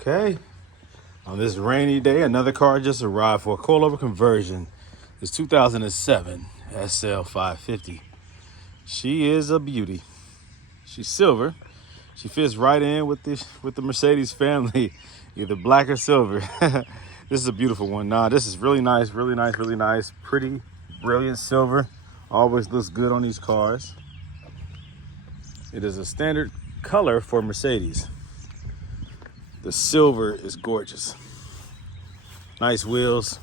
Okay, on this rainy day, another car just arrived for a coilover conversion. It's 2007 SL550. She is a beauty. She's silver. She fits right in with the Mercedes family, either black or silver. This is a beautiful one. Nah, this is really nice, really nice, really nice. Pretty, brilliant silver. Always looks good on these cars. It is a standard color for Mercedes. The silver is gorgeous. Nice wheels.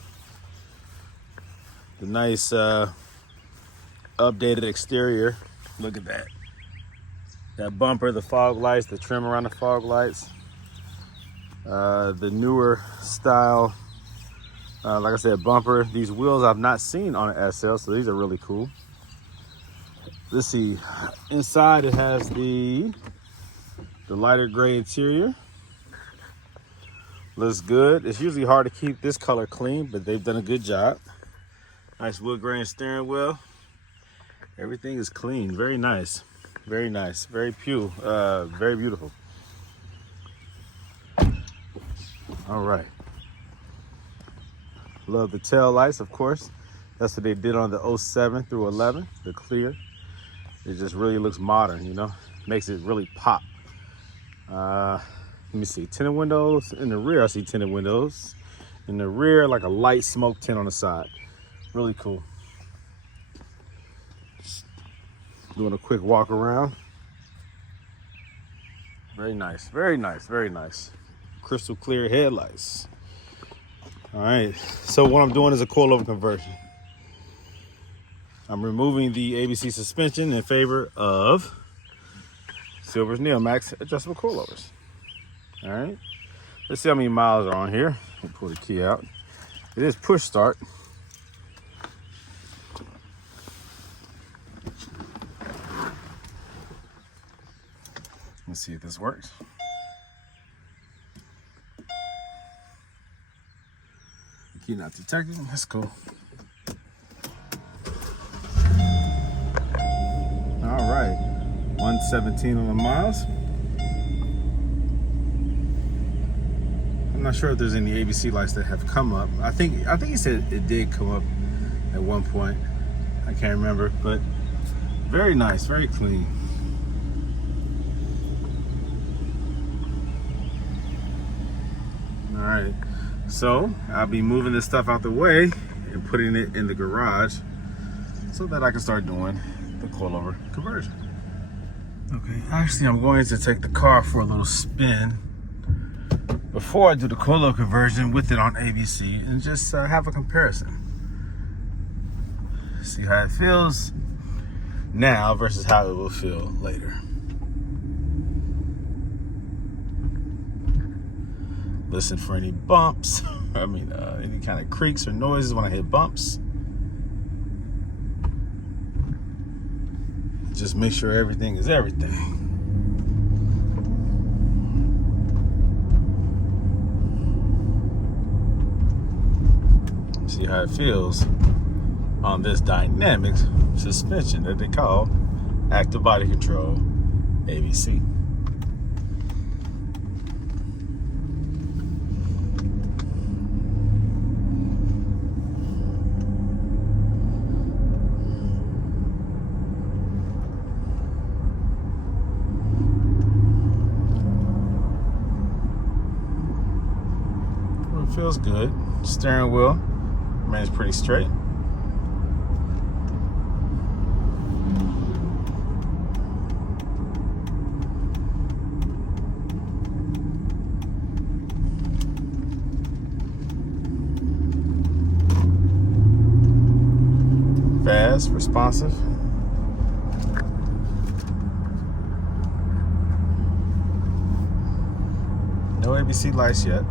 The nice updated exterior. Look at that. That bumper, the fog lights, the trim around the fog lights. The newer style, like I said, bumper. These wheels I've not seen on an SL, so these are really cool. Let's see. Inside it has the lighter gray interior. Looks good. It's usually hard to keep this color clean, but they've done a good job. Nice wood grain steering wheel. Everything is clean. Very nice. Very nice. Very pure. Very beautiful. All right. Love the tail lights, of course. That's what they did on the 07 through 11. The clear. It just really looks modern, you know. Makes it really pop. Let me see, tinted windows in the rear. I see tinted windows in the rear, like a light smoke tint on the side. Really cool. Just doing a quick walk around. Very nice, very nice, very nice. Crystal clear headlights. All right, so what I'm doing is a coilover conversion. I'm removing the ABC suspension in favor of Silver's Neomax adjustable coilovers. All right, let's see how many miles are on here. We'll pull the key out. It is push start. Let's see if this works. Key not detected. That's cool. All right, 117 on the miles. I'm not sure if there's any ABC lights that have come up. I think he said it did come up at one point. I can't remember, but very nice, very clean. All right, so I'll be moving this stuff out the way and putting it in the garage so that I can start doing the coilover conversion. Okay, actually I'm going to take the car for a little spin before I do the coilover conversion with it on ABC and just have a comparison. See how it feels now versus how it will feel later. Listen for any bumps. I mean, any kind of creaks or noises when I hit bumps. Just make sure everything is everything. See how it feels on this dynamic suspension that they call active body control ABC. Well, it feels good. Steering wheel remains pretty straight. Fast, responsive. No ABC lights yet.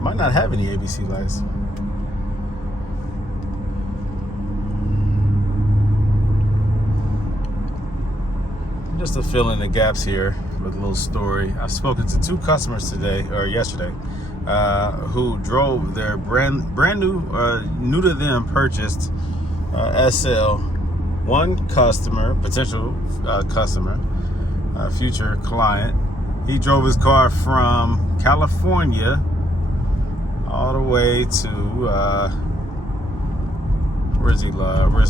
Might not have any ABC lights. Just to fill in the gaps here with a little story. I've spoken to two customers today, or yesterday, who drove their brand new, new to them purchased SL. One customer, potential customer, future client, He drove his car from California all the way to where does he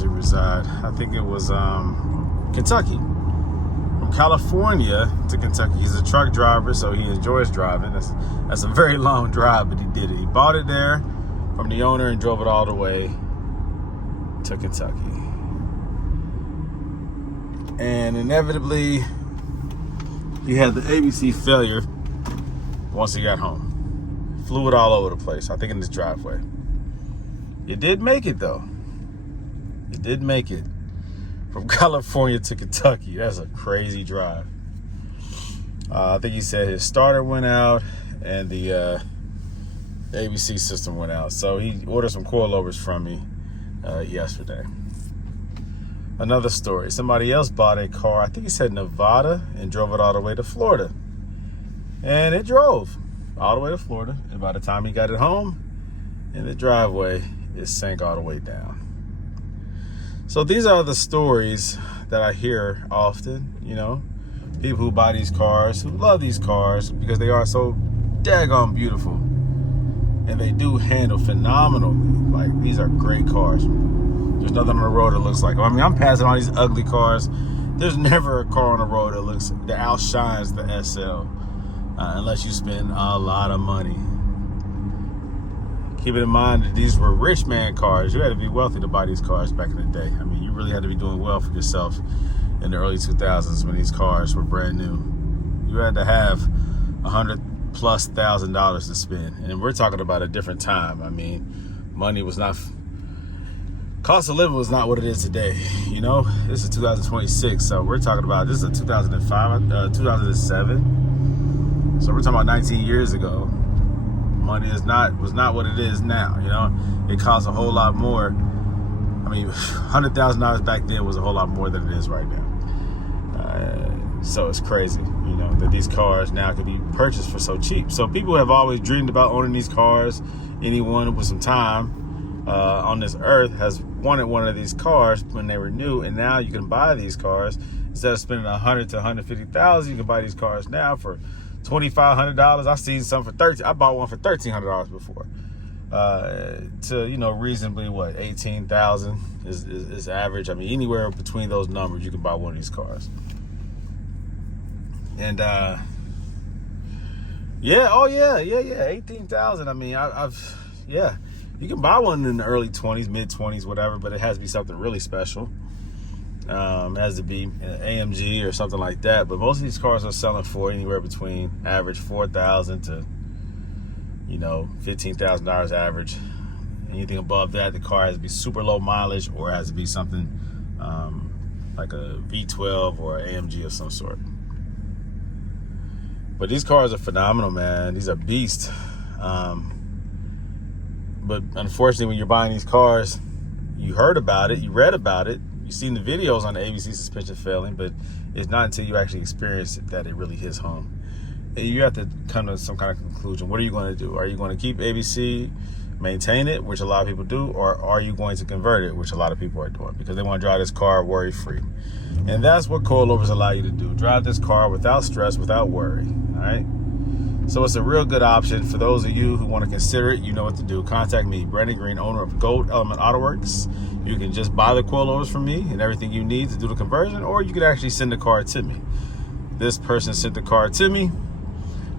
reside? I think it was Kentucky. From California to Kentucky. He's a truck driver, so he enjoys driving. That's a very long drive, but he did it. He bought it there from the owner and drove it all the way to Kentucky. And inevitably, he had the ABC failure once he got home. Fluid all over the place, I think in his driveway. It did make it though. It did make it from California to Kentucky. That's a crazy drive. I think he said his starter went out and the ABC system went out. So he ordered some coilovers from me yesterday. Another story. Somebody else bought a car, I think he said Nevada, and drove it all the way to Florida. And it drove all the way to Florida. And by the time he got it home, in the driveway, it sank all the way down. So these are the stories that I hear often, you know. People who buy these cars, who love these cars because they are so daggone beautiful. And they do handle phenomenally. Like, these are great cars. There's nothing on the road that looks like them. I mean, I'm passing all these ugly cars. There's never a car on the road that outshines the SL. Unless you spend a lot of money. Keep it in mind that these were rich man cars. You had to be wealthy to buy these cars back in the day. I mean, you really had to be doing well for yourself in the early 2000s when these cars were brand new. You had to have $100,000+ to spend. And we're talking about a different time. I mean, money was not... Cost of living was not what it is today. You know, this is 2026. So we're talking about, this is a 2005, 2007. So we're talking about 19 years ago. Money was not what it is now, you know. It costs a whole lot more. I mean, $100,000 back then was a whole lot more than it is right now. So it's crazy, you know, that these cars now can be purchased for so cheap. So people have always dreamed about owning these cars. Anyone with some time on this earth has wanted one of these cars when they were new, and now you can buy these cars instead of spending $100,000 to $150,000. You can buy these cars now for $2,500. I've seen some for $1,300. I bought one for $1,300 before. To, you know, reasonably what, $18,000 is average. I mean, anywhere between those numbers, you can buy one of these cars. And yeah, oh yeah, $18,000. I mean, yeah, you can buy one in the early 20s, mid 20s, whatever, but it has to be something really special. It has to be an AMG or something like that. But most of these cars are selling for anywhere between average $4,000 to, you know, $15,000 average. Anything above that, the car has to be super low mileage, or it has to be something like a V12 or an AMG of some sort. But these cars are phenomenal, man. These are beasts. But unfortunately, when you're buying these cars, you heard about it, you read about it, you've seen the videos on the ABC suspension failing, but it's not until you actually experience it that it really hits home. And you have to come to some kind of conclusion. What are you going to do? Are you going to keep ABC, maintain it, which a lot of people do, or are you going to convert it, which a lot of people are doing, because they want to drive this car worry-free? And that's what coilovers allow you to do. Drive this car without stress, without worry, all right? So it's a real good option. For those of you who want to consider it, you know what to do. Contact me, Brandon Green, owner of Gold Element Autoworks. You can just buy the coilovers from me and everything you need to do the conversion, or you could actually send the car to me. This person sent the car to me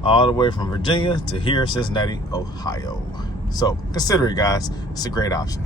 all the way from Virginia to here, Cincinnati, Ohio. So consider it, guys. It's a great option.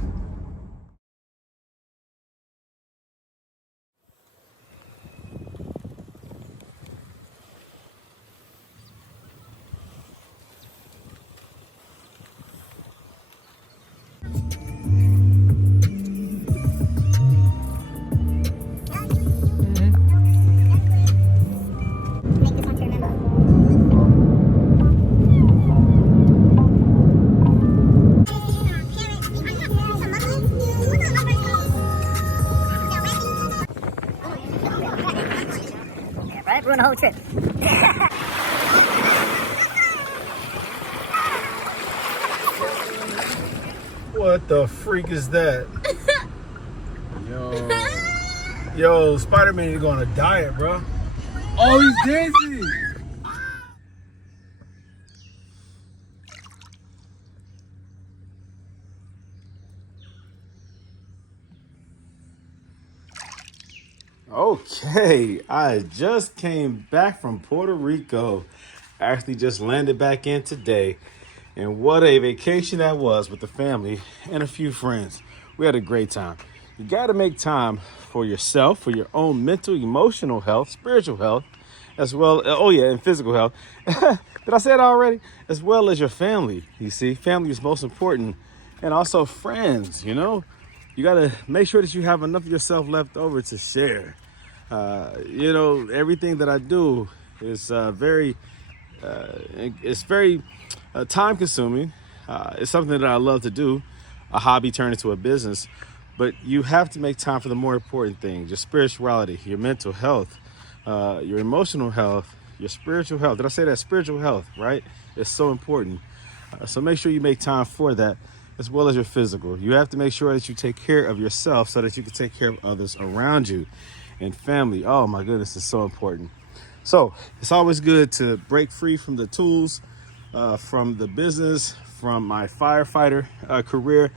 Ruin the whole trip. What the freak is that? Yo, Spider-Man is going on a diet, bro. Oh, he's dancing. Okay, I just came back from Puerto Rico. Actually just landed back in today. And what a vacation that was with the family and a few friends. We had a great time. You got to make time for yourself, for your own mental, emotional health, spiritual health, as well. Oh, yeah, and physical health. Did I say it already? As well as your family. You see, family is most important. And also friends, you know. You got to make sure that you have enough of yourself left over to share. Everything that I do is very time consuming. It's something that I love to do, a hobby turned into a business. But you have to make time for the more important things: your spirituality, your mental health, your emotional health, your spiritual health. Did I say that? Spiritual health, right? It's so important. So make sure you make time for that, as well as your physical. You have to make sure that you take care of yourself so that you can take care of others around you. And family, oh my goodness, it's so important. So it's always good to break free from the tools, from the business, from my firefighter career,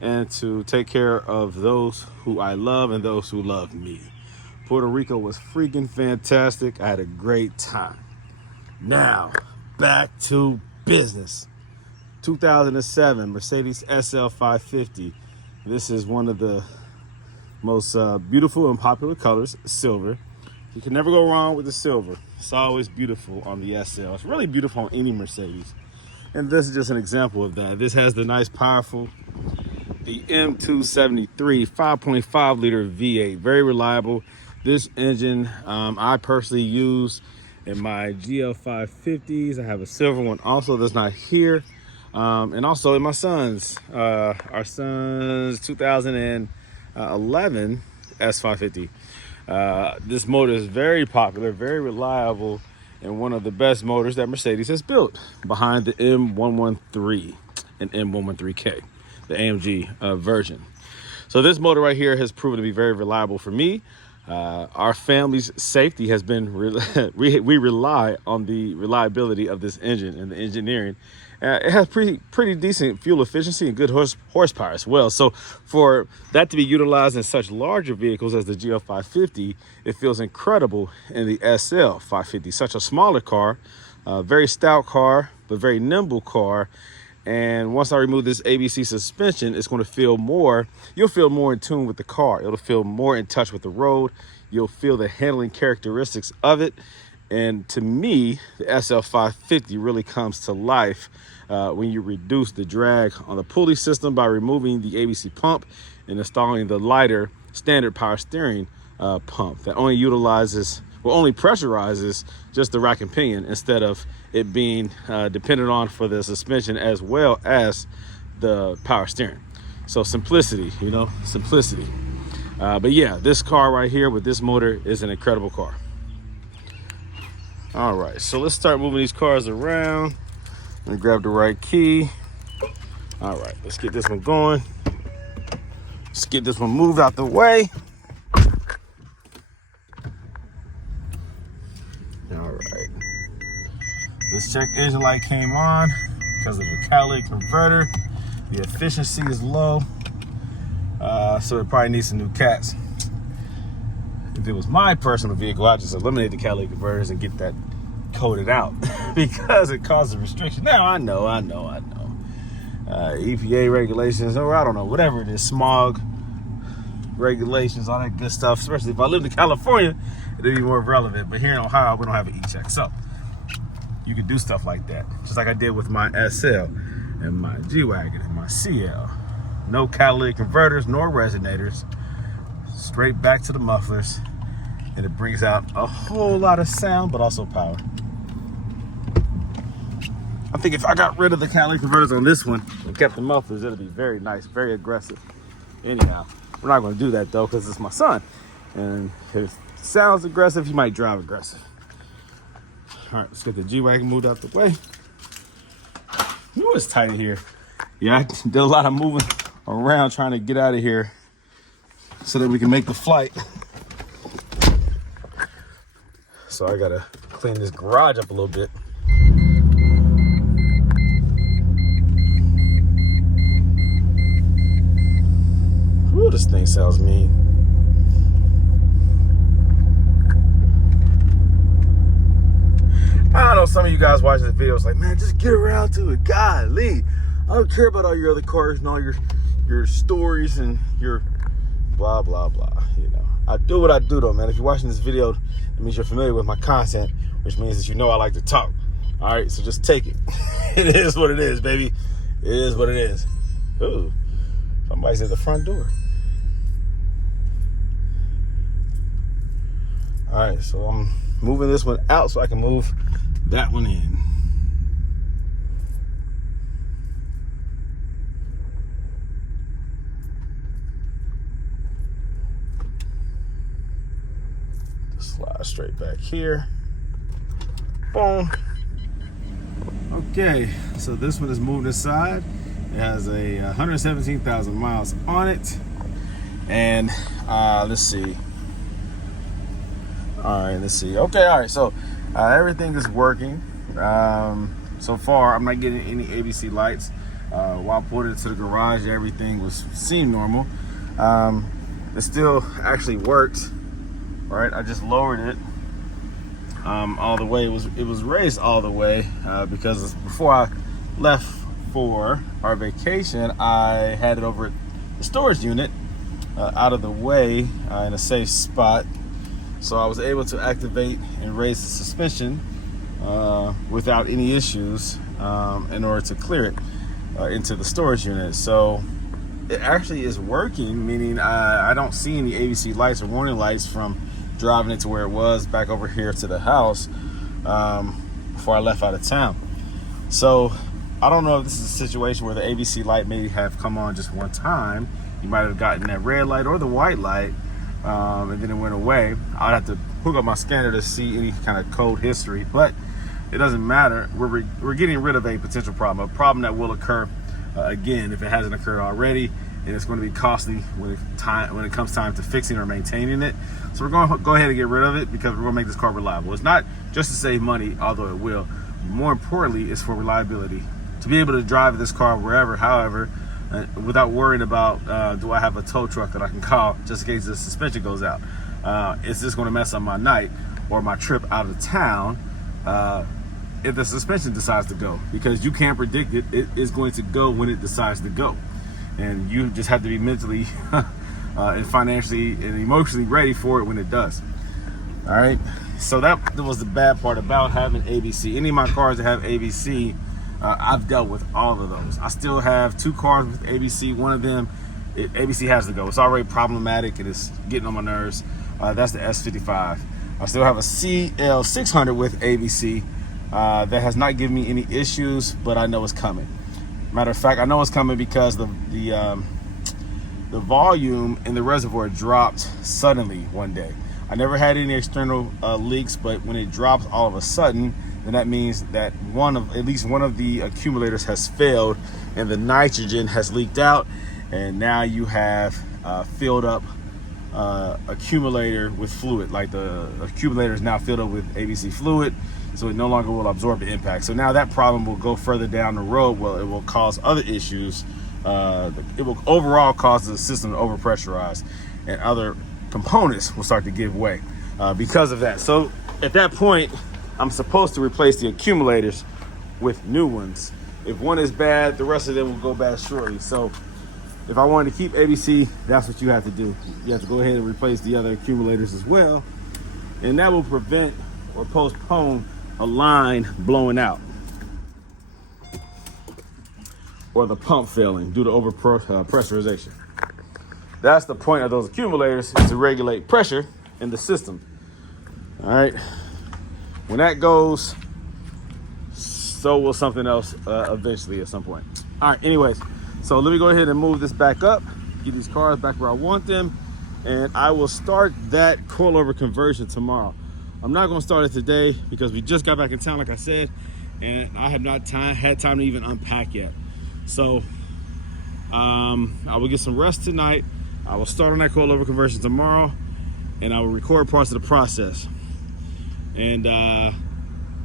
and to take care of those who I love and those who love me. Puerto Rico was freaking fantastic. I had a great time. Now, back to business. 2007 Mercedes SL550. This is one of the most beautiful and popular colors, silver. You can never go wrong with the silver. It's always beautiful on the SL. It's really beautiful on any Mercedes. And this is just an example of that. This has the nice, powerful, the M273 5.5 liter V8. Very reliable. This engine I personally use in my GL550s. I have a silver one also that's not here. And also in my son's, our son's 2011 S550. This motor is very popular, very reliable, and one of the best motors that Mercedes has built, behind the M113 and M113K, the AMG version. So this motor right here has proven to be very reliable for me. Our family's safety has been, we rely on the reliability of this engine and the engineering. It has pretty decent fuel efficiency and good horsepower as well. So for that to be utilized in such larger vehicles as the GL550, it feels incredible in the SL550. Such a smaller car, very stout car, but very nimble car. And once I remove this ABC suspension, it's going to feel more, you'll feel more in tune with the car. It'll feel more in touch with the road. You'll feel the handling characteristics of it. And to me, the SL550 really comes to life when you reduce the drag on the pulley system by removing the ABC pump and installing the lighter standard power steering pump that only pressurizes just the rack and pinion instead of it being dependent on for the suspension as well as the power steering. So simplicity, simplicity. But yeah, this car right here with this motor is an incredible car. All right, so let's start moving these cars around and grab the right key. All right, let's get this one going. Let's get this one moved out the way. All right. This check engine light came on because of the catalytic converter. The efficiency is low, so it probably needs some new cats. If it was my personal vehicle, I'd just eliminate the catalytic converters and get that coated out because it causes restriction. Now, I know. EPA regulations, or I don't know, whatever it is, smog regulations, all that good stuff. Especially if I lived in California, it'd be more relevant. But here in Ohio, we don't have an E-check. So you can do stuff like that, just like I did with my SL and my G-Wagon and my CL. No catalytic converters, nor resonators. Straight back to the mufflers, and it brings out a whole lot of sound, but also power. I think if I got rid of the catalytic converters on this one and kept the mufflers, it'd be very nice, very aggressive. Anyhow, we're not going to do that though, because it's my son, and if it sounds aggressive, he might drive aggressive. All right, let's get the G-Wagon moved out the way. Ooh, it's tight in here. Yeah, I did a lot of moving around trying to get out of here so that we can make the flight. So I gotta clean this garage up a little bit. Ooh, this thing sounds mean. I know some of you guys watching this video is like, man, just get around to it. Golly, I don't care about all your other cars and all your stories and your blah blah blah. You know, I do what I do though, man. If you're watching this video, it means you're familiar with my content, which means that you know I like to talk. All right, so just take it. It is what it is, baby. It is what it is. Ooh, somebody's at the front door. All right, so I'm moving this one out so I can move that one in. Just slide straight back here. Boom. Okay, so this one is moved aside. It has a 117,000 miles on it. And let's see. All right, let's see. Okay, all right, so everything is working. So far, I'm not getting any ABC lights. While I pulled it to the garage, everything seemed normal. It still actually works. All right, I just lowered it all the way. It was raised all the way because before I left for our vacation, I had it over at the storage unit out of the way in a safe spot. So I was able to activate and raise the suspension without any issues in order to clear it into the storage unit. So it actually is working, meaning I don't see any ABC lights or warning lights from driving it to where it was back over here to the house before I left out of town. So I don't know if this is a situation where the ABC light may have come on just one time. You might have gotten that red light or the white light, and then it went away. I'd have to hook up my scanner to see any kind of code history, but it doesn't matter. We're getting rid of a potential problem, a problem that will occur again if it hasn't occurred already, and it's going to be costly when it comes time to fixing or maintaining it. So we're going to go ahead and get rid of it because we're going to make this car reliable. It's not just to save money, although it will. More importantly, it's for reliability. To be able to drive this car wherever, however, without worrying about do I have a tow truck that I can call just in case the suspension goes out. Is this going to mess up my night or my trip out of town if the suspension decides to go? Because you can't predict it. It is going to go when it decides to go. And you just have to be mentally and financially and emotionally ready for it when it does. All right. So that was the bad part about having ABC. Any of my cars that have ABC, I've dealt with all of those. I still have 2 cars with ABC. One of them, ABC has to go. It's already problematic. It is getting on my nerves. That's the S55. I still have a CL600 with ABC that has not given me any issues, but I know it's coming. Matter of fact, I know it's coming because the volume in the reservoir dropped suddenly one day. I never had any external leaks, but when it drops all of a sudden, then that means that at least one of the accumulators has failed and the nitrogen has leaked out, and now you have filled up accumulator with fluid. Like the accumulator is now filled up with ABC fluid, so it no longer will absorb the impact. So now that problem will go further down the road. Well, it will cause other issues. It will overall cause the system to overpressurize, and other components will start to give way because of that. So at that point, I'm supposed to replace the accumulators with new ones. If one is bad, the rest of them will go bad shortly. So if I wanted to keep ABC, that's what you have to do. You have to go ahead and replace the other accumulators as well. And that will prevent or postpone a line blowing out or the pump failing due to pressurization. That's the point of those accumulators, is to regulate pressure in the system. All right. When that goes, so will something else eventually at some point. All right, anyways, so let me go ahead and move this back up, get these cars back where I want them, and I will start that coilover conversion tomorrow. I'm not gonna start it today because we just got back in town, like I said, and I have not had time to even unpack yet. So I will get some rest tonight. I will start on that coilover conversion tomorrow, and I will record parts of the process. And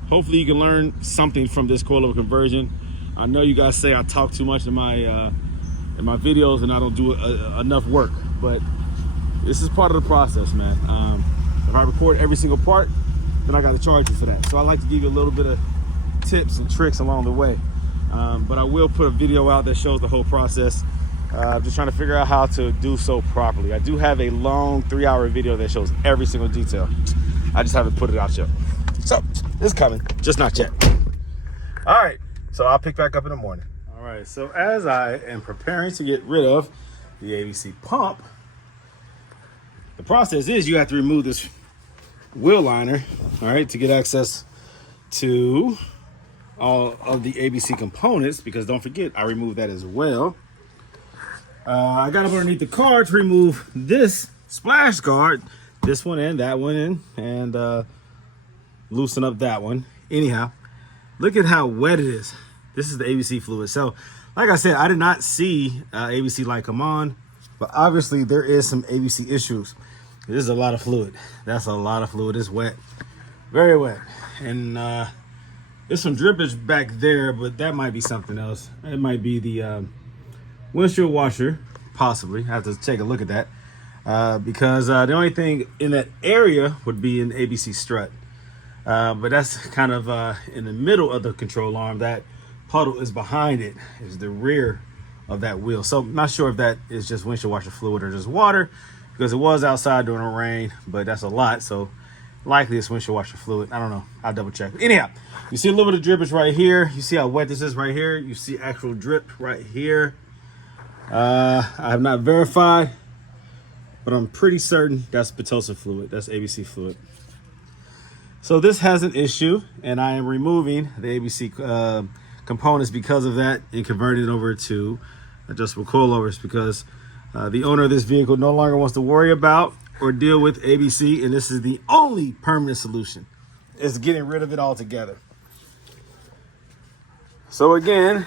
hopefully you can learn something from this coilover conversion. I know you guys say I talk too much in my videos and I don't do enough work, but this is part of the process, man. If I record every single part, then I got to charge you for that. So I like to give you a little bit of tips and tricks along the way. But I will put a video out that shows the whole process. I'm just trying to figure out how to do so properly. I do have a long 3-hour video that shows every single detail. I just haven't put it out yet. So it's coming, just not yet. All right, so I'll pick back up in the morning. All right, so as I am preparing to get rid of the ABC pump, the process is you have to remove this wheel liner, all right, to get access to all of the ABC components, because don't forget, I removed that as well. I got up underneath the car to remove this splash guard, this one and that one, and loosen up that one. Anyhow, look at how wet it is. This is the ABC fluid. So, like I said, I did not see ABC light come on, but obviously there is some ABC issues. This is a lot of fluid. That's a lot of fluid. It's wet, very wet, and there's some drippage back there, but that might be something else. It might be the windshield washer, possibly. I have to take a look at that because the only thing in that area would be an ABC strut. But that's kind of in the middle of the control arm. That puddle is behind it, is the rear of that wheel. So I'm not sure if that is just windshield washer fluid or just water, because it was outside during the rain, but that's a lot. So likely it's windshield washer fluid. I don't know. I'll double check. But anyhow, you see a little bit of drippage right here. You see how wet this is right here. You see actual drip right here. I have not verified, but I'm pretty certain that's Pitosa fluid. That's ABC fluid. So this has an issue, and I am removing the ABC components because of that and converting it over to adjustable coilovers, because the owner of this vehicle no longer wants to worry about or deal with ABC, and this is the only permanent solution, is getting rid of it altogether. So again,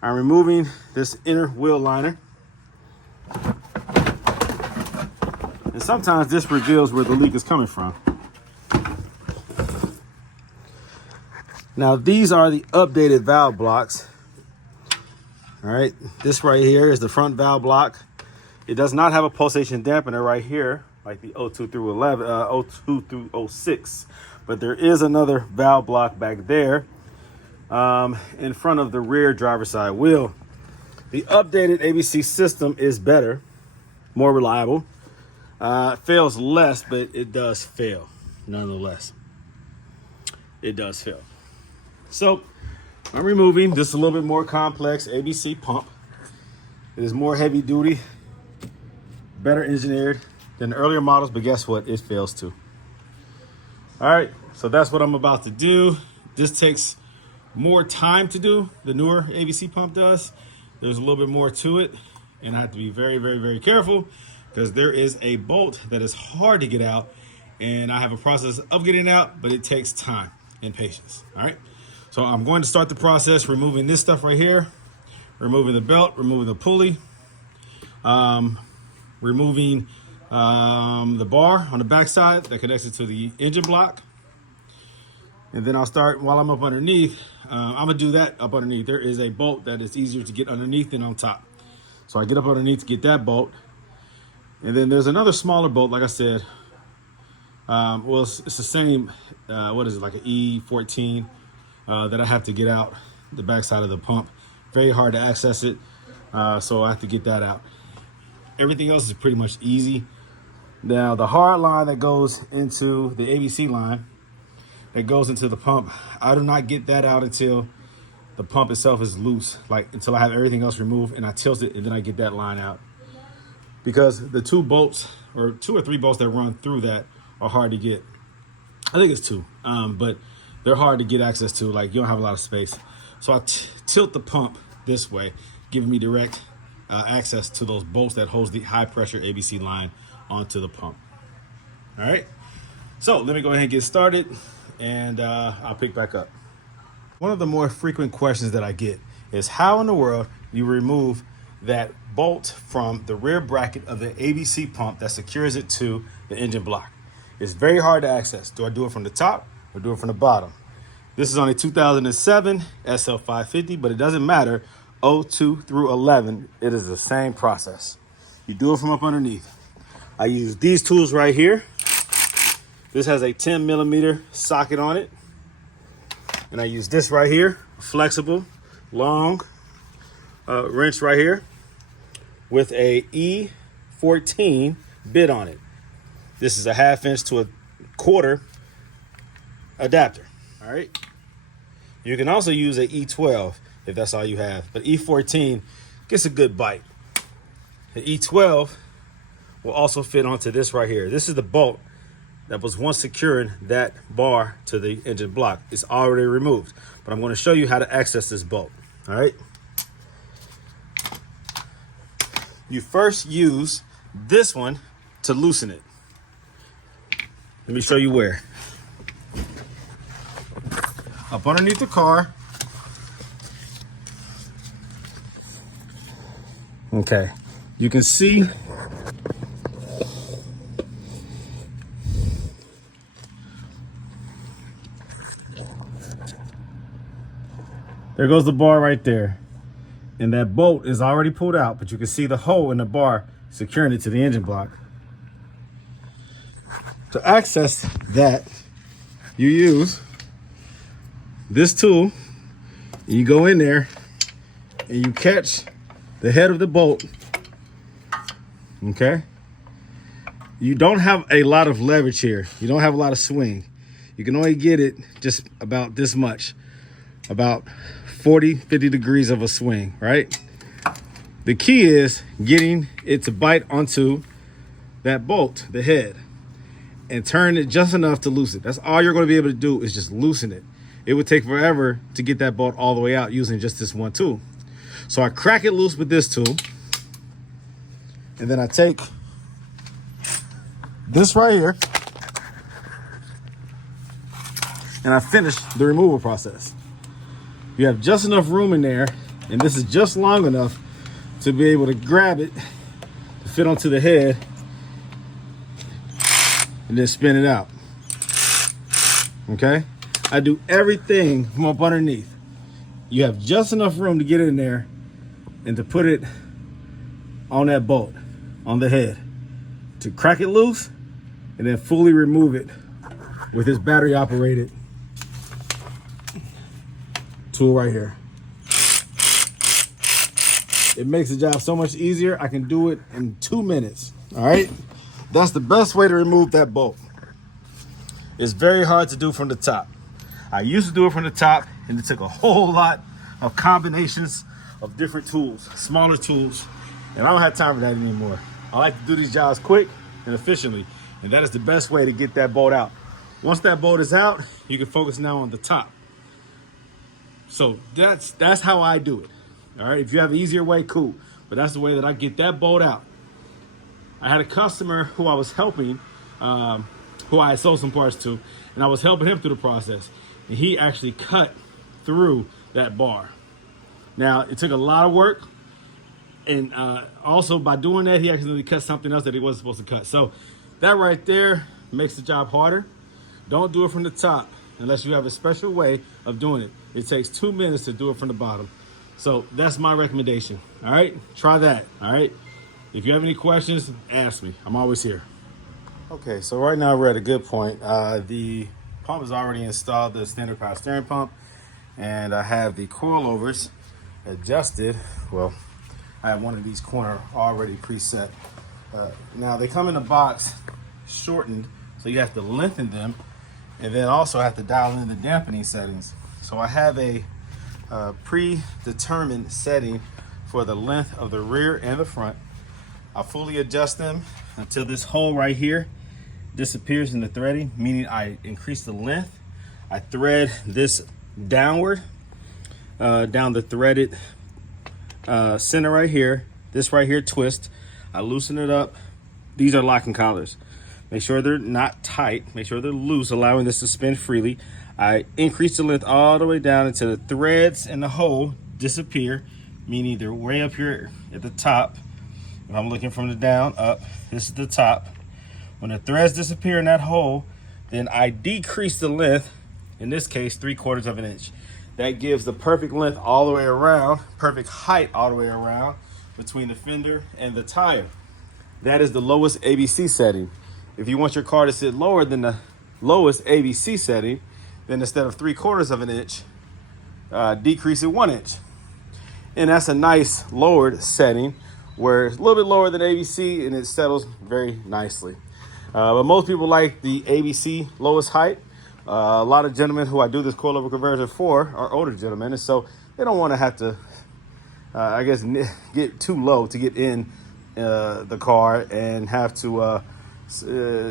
I'm removing this inner wheel liner. And sometimes this reveals where the leak is coming from. Now these are the updated valve blocks. All right, this right here is the front valve block. It does not have a pulsation dampener right here, like the 02 through 11, 02 through 06. But there is another valve block back there in front of the rear driver's side wheel. The updated ABC system is better, more reliable. It fails less, but it does fail nonetheless. It does fail. So I'm removing this a little bit more complex ABC pump. It is more heavy duty, better engineered than the earlier models, but guess what? It fails too. All right, so that's what I'm about to do. This takes more time to do. The newer ABC pump does. There's a little bit more to it, and I have to be very, very, very careful because there is a bolt that is hard to get out, and I have a process of getting it out, but it takes time and patience. All right, so I'm going to start the process removing this stuff right here, removing the belt, removing the pulley, removing the bar on the back side that connects it to the engine block. And then I'll start while I'm up underneath. I'm gonna do that up underneath. There is a bolt that is easier to get underneath than on top. So I get up underneath to get that bolt. And then there's another smaller bolt, like I said. Well, it's the same, what is it, like an E14 that I have to get out the back side of the pump. Very hard to access it, so I have to get that out. Everything else is pretty much easy. Now, the hard line that goes into the ABC line, that goes into the pump, I do not get that out until the pump itself is loose, like until I have everything else removed and I tilt it, and then I get that line out. Because the two bolts, or 2 or 3 bolts that run through that, are hard to get. I think it's 2, but they're hard to get access to, like you don't have a lot of space. So I tilt the pump this way, giving me direct access to those bolts that holds the high pressure ABC line onto the pump. All right, so let me go ahead and get started, and I'll pick back up. One of the more frequent questions that I get is how in the world you remove that bolt from the rear bracket of the ABC pump that secures it to the engine block. It's very hard to access. Do I do it from the top or do it from the bottom? This is on a 2007 SL550, but it doesn't matter. 02 through 11, it is the same process. You do it from up underneath. I use these tools right here. This has a 10mm socket on it. And I use this right here, flexible, long wrench right here with a E14 bit on it. This is a 1/2 inch to a 1/4 adapter, all right? You can also use a E12 if that's all you have, but E14 gets a good bite. The E12 will also fit onto this right here. This is the bolt that was once securing that bar to the engine block. It's already removed, but I'm going to show you how to access this bolt, all right? You first use this one to loosen it. Let me show you where. Up underneath the car. Okay, you can see there goes the bar right there. And that bolt is already pulled out, but you can see the hole in the bar securing it to the engine block. To access that, you use this tool. You go in there and you catch the head of the bolt, okay? You don't have a lot of leverage here. You don't have a lot of swing. You can only get it just about this much, about 40, 50 degrees of a swing, right? The key is getting it to bite onto that bolt, the head, and turn it just enough to loosen it. That's all you're going to be able to do is just loosen it. It would take forever to get that bolt all the way out using just this one tool. So I crack it loose with this tool, and then I take this right here, and I finish the removal process. You have just enough room in there, and this is just long enough to be able to grab it, to fit onto the head, and then spin it out, okay? I do everything from up underneath. You have just enough room to get in there and to put it on that bolt, on the head, to crack it loose, and then fully remove it with this battery operated tool right here. It makes the job so much easier. I can do it in 2 minutes, all right? That's the best way to remove that bolt. It's very hard to do from the top. I used to do it from the top, and it took a whole lot of combinations of different tools, smaller tools, and I don't have time for that anymore. I like to do these jobs quick and efficiently, and that is the best way to get that bolt out. Once that bolt is out, you can focus now on the top. So that's how I do it. All right, if you have an easier way, cool. But that's the way that I get that bolt out. I had a customer who I was helping, who I had sold some parts to, and I was helping him through the process. And he actually cut through that bar. Now, it took a lot of work. And also by doing that, he accidentally cut something else that he wasn't supposed to cut. So that right there makes the job harder. Don't do it from the top unless you have a special way of doing it. It takes 2 minutes to do it from the bottom. So that's my recommendation. All right, try that. All right. If you have any questions, ask me. I'm always here. Okay, so right now we're at a good point. The pump is already installed, the standard power steering pump, and I have the coilovers adjusted. Well, I have one of these corner already preset. Now they come in a box shortened, so you have to lengthen them, and then also have to dial in the dampening settings. So I have a predetermined setting for the length of the rear and the front. I fully adjust them until this hole right here disappears in the threading, meaning I increase the length. I thread this downward, down the threaded center right here. This right here twist. I loosen it up. These are locking collars. Make sure they're not tight. Make sure they're loose, allowing this to spin freely. I increase the length all the way down until the threads in the hole disappear, meaning they're way up here at the top. If I'm looking from the down up, this is the top. When the threads disappear in that hole, then I decrease the length, in this case 3/4 of an inch. That gives the perfect length all the way around, perfect height all the way around between the fender and the tire. That is the lowest ABC setting. If you want your car to sit lower than the lowest ABC setting, then instead of 3/4 of an inch, decrease it 1 inch. And that's a nice lowered setting where it's a little bit lower than ABC and it settles very nicely. But most people like the ABC lowest height. A lot of gentlemen who I do this coilover conversion for are older gentlemen, and so they don't want to have to, I guess, get too low to get in the car and have to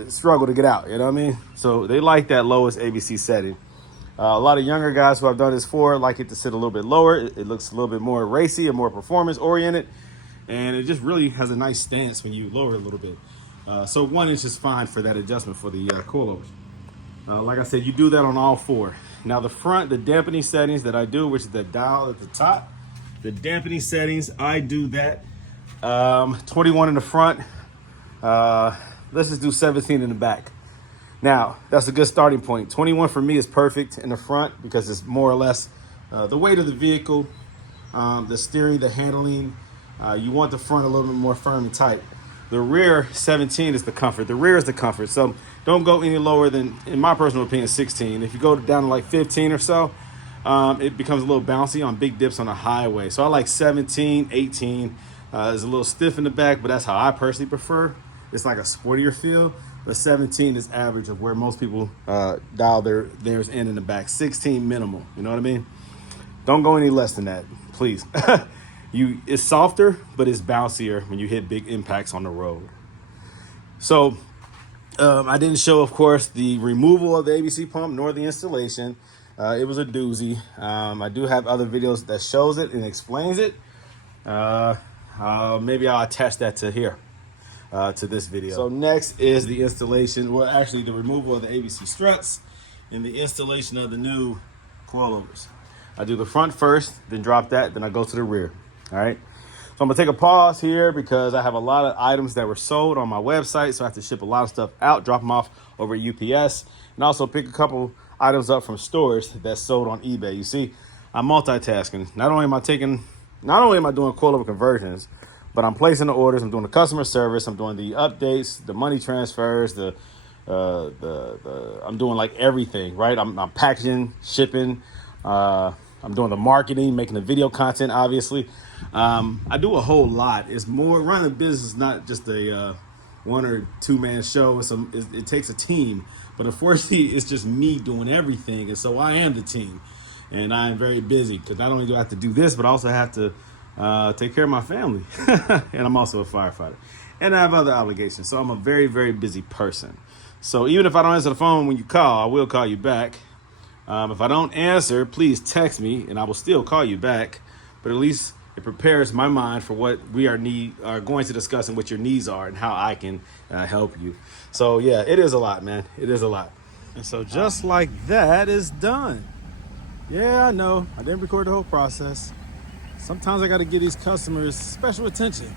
struggle to get out. You know what I mean? So they like that lowest ABC setting. A lot of younger guys who I've done this for like it to sit a little bit lower. It looks a little bit more racy and more performance oriented, and it just really has a nice stance when you lower it a little bit. So 1 inch is fine for that adjustment for the coilovers. Like I said, you do that on all four. Now the front, the dampening settings that I do, which is the dial at the top, the dampening settings, I do that 21 in the front. Let's just do 17 in the back. Now, that's a good starting point. 21 for me is perfect in the front because it's more or less the weight of the vehicle, the steering, the handling. You want the front a little bit more firm and tight. The rear, 17 is the comfort. The rear is the comfort. So don't go any lower than, in my personal opinion, 16. If you go down to like 15 or so, it becomes a little bouncy on big dips on the highway. So I like 17, 18. Is a little stiff in the back, but that's how I personally prefer. It's like a sportier feel. But 17 is average of where most people dial theirs in the back. 16 minimal. You know what I mean? Don't go any less than that, please. It's softer, but it's bouncier when you hit big impacts on the road. So I didn't show, of course, the removal of the ABC pump nor the installation. It was a doozy. I do have other videos that shows it and explains it. Maybe I'll attach that to here, to this video. So next is the installation, well, actually the removal of the ABC struts and the installation of the new coilovers. I do the front first, then drop that, then I go to the rear. All right. So I'm gonna take a pause here because I have a lot of items that were sold on my website. So I have to ship a lot of stuff out, drop them off over UPS, and also pick a couple items up from stores that's sold on eBay. You see, I'm multitasking. Not only am I doing coilover conversions, but I'm placing the orders. I'm doing the customer service. I'm doing the updates, the money transfers, I'm doing like everything, right? I'm packaging, shipping. I'm doing the marketing, making the video content, obviously. I do a whole lot. It's more, running a business is not just a 1 or 2 man show. It takes a team, but unfortunately it's just me doing everything. And so I am the team, and I am very busy because not only do I have to do this, but I also have to take care of my family. And I'm also a firefighter, and I have other obligations. So I'm a very, very busy person. So even if I don't answer the phone when you call, I will call you back. If I don't answer, please text me and I will still call you back. But at least it prepares my mind for what we are going to discuss and what your needs are and how I can help you. So yeah, it is a lot, man. It is a lot. And so just like that is done. Yeah, I know. I didn't record the whole process. Sometimes I got to give these customers special attention.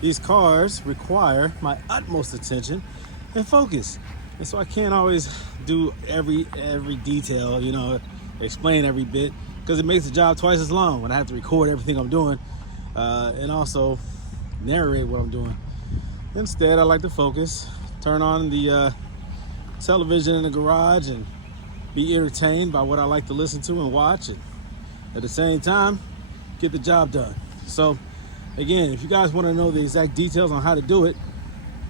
These cars require my utmost attention and focus. And so I can't always do every detail, explain every bit, because it makes the job twice as long when I have to record everything I'm doing and also narrate what I'm doing. Instead, I like to focus, turn on the television in the garage and be entertained by what I like to listen to and watch, and at the same time, get the job done. So again, if you guys want to know the exact details on how to do it,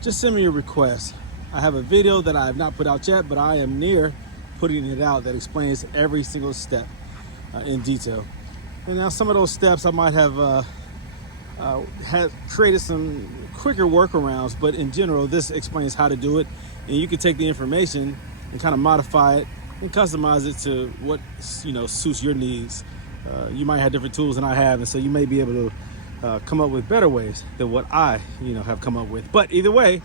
just send me a request. I have a video that I have not put out yet, but I am near putting it out that explains every single step in detail. And now some of those steps I might have created some quicker workarounds, but in general, this explains how to do it. And you can take the information and kind of modify it and customize it to what suits your needs. You might have different tools than I have, and so you may be able to come up with better ways than what I have come up with. But either way,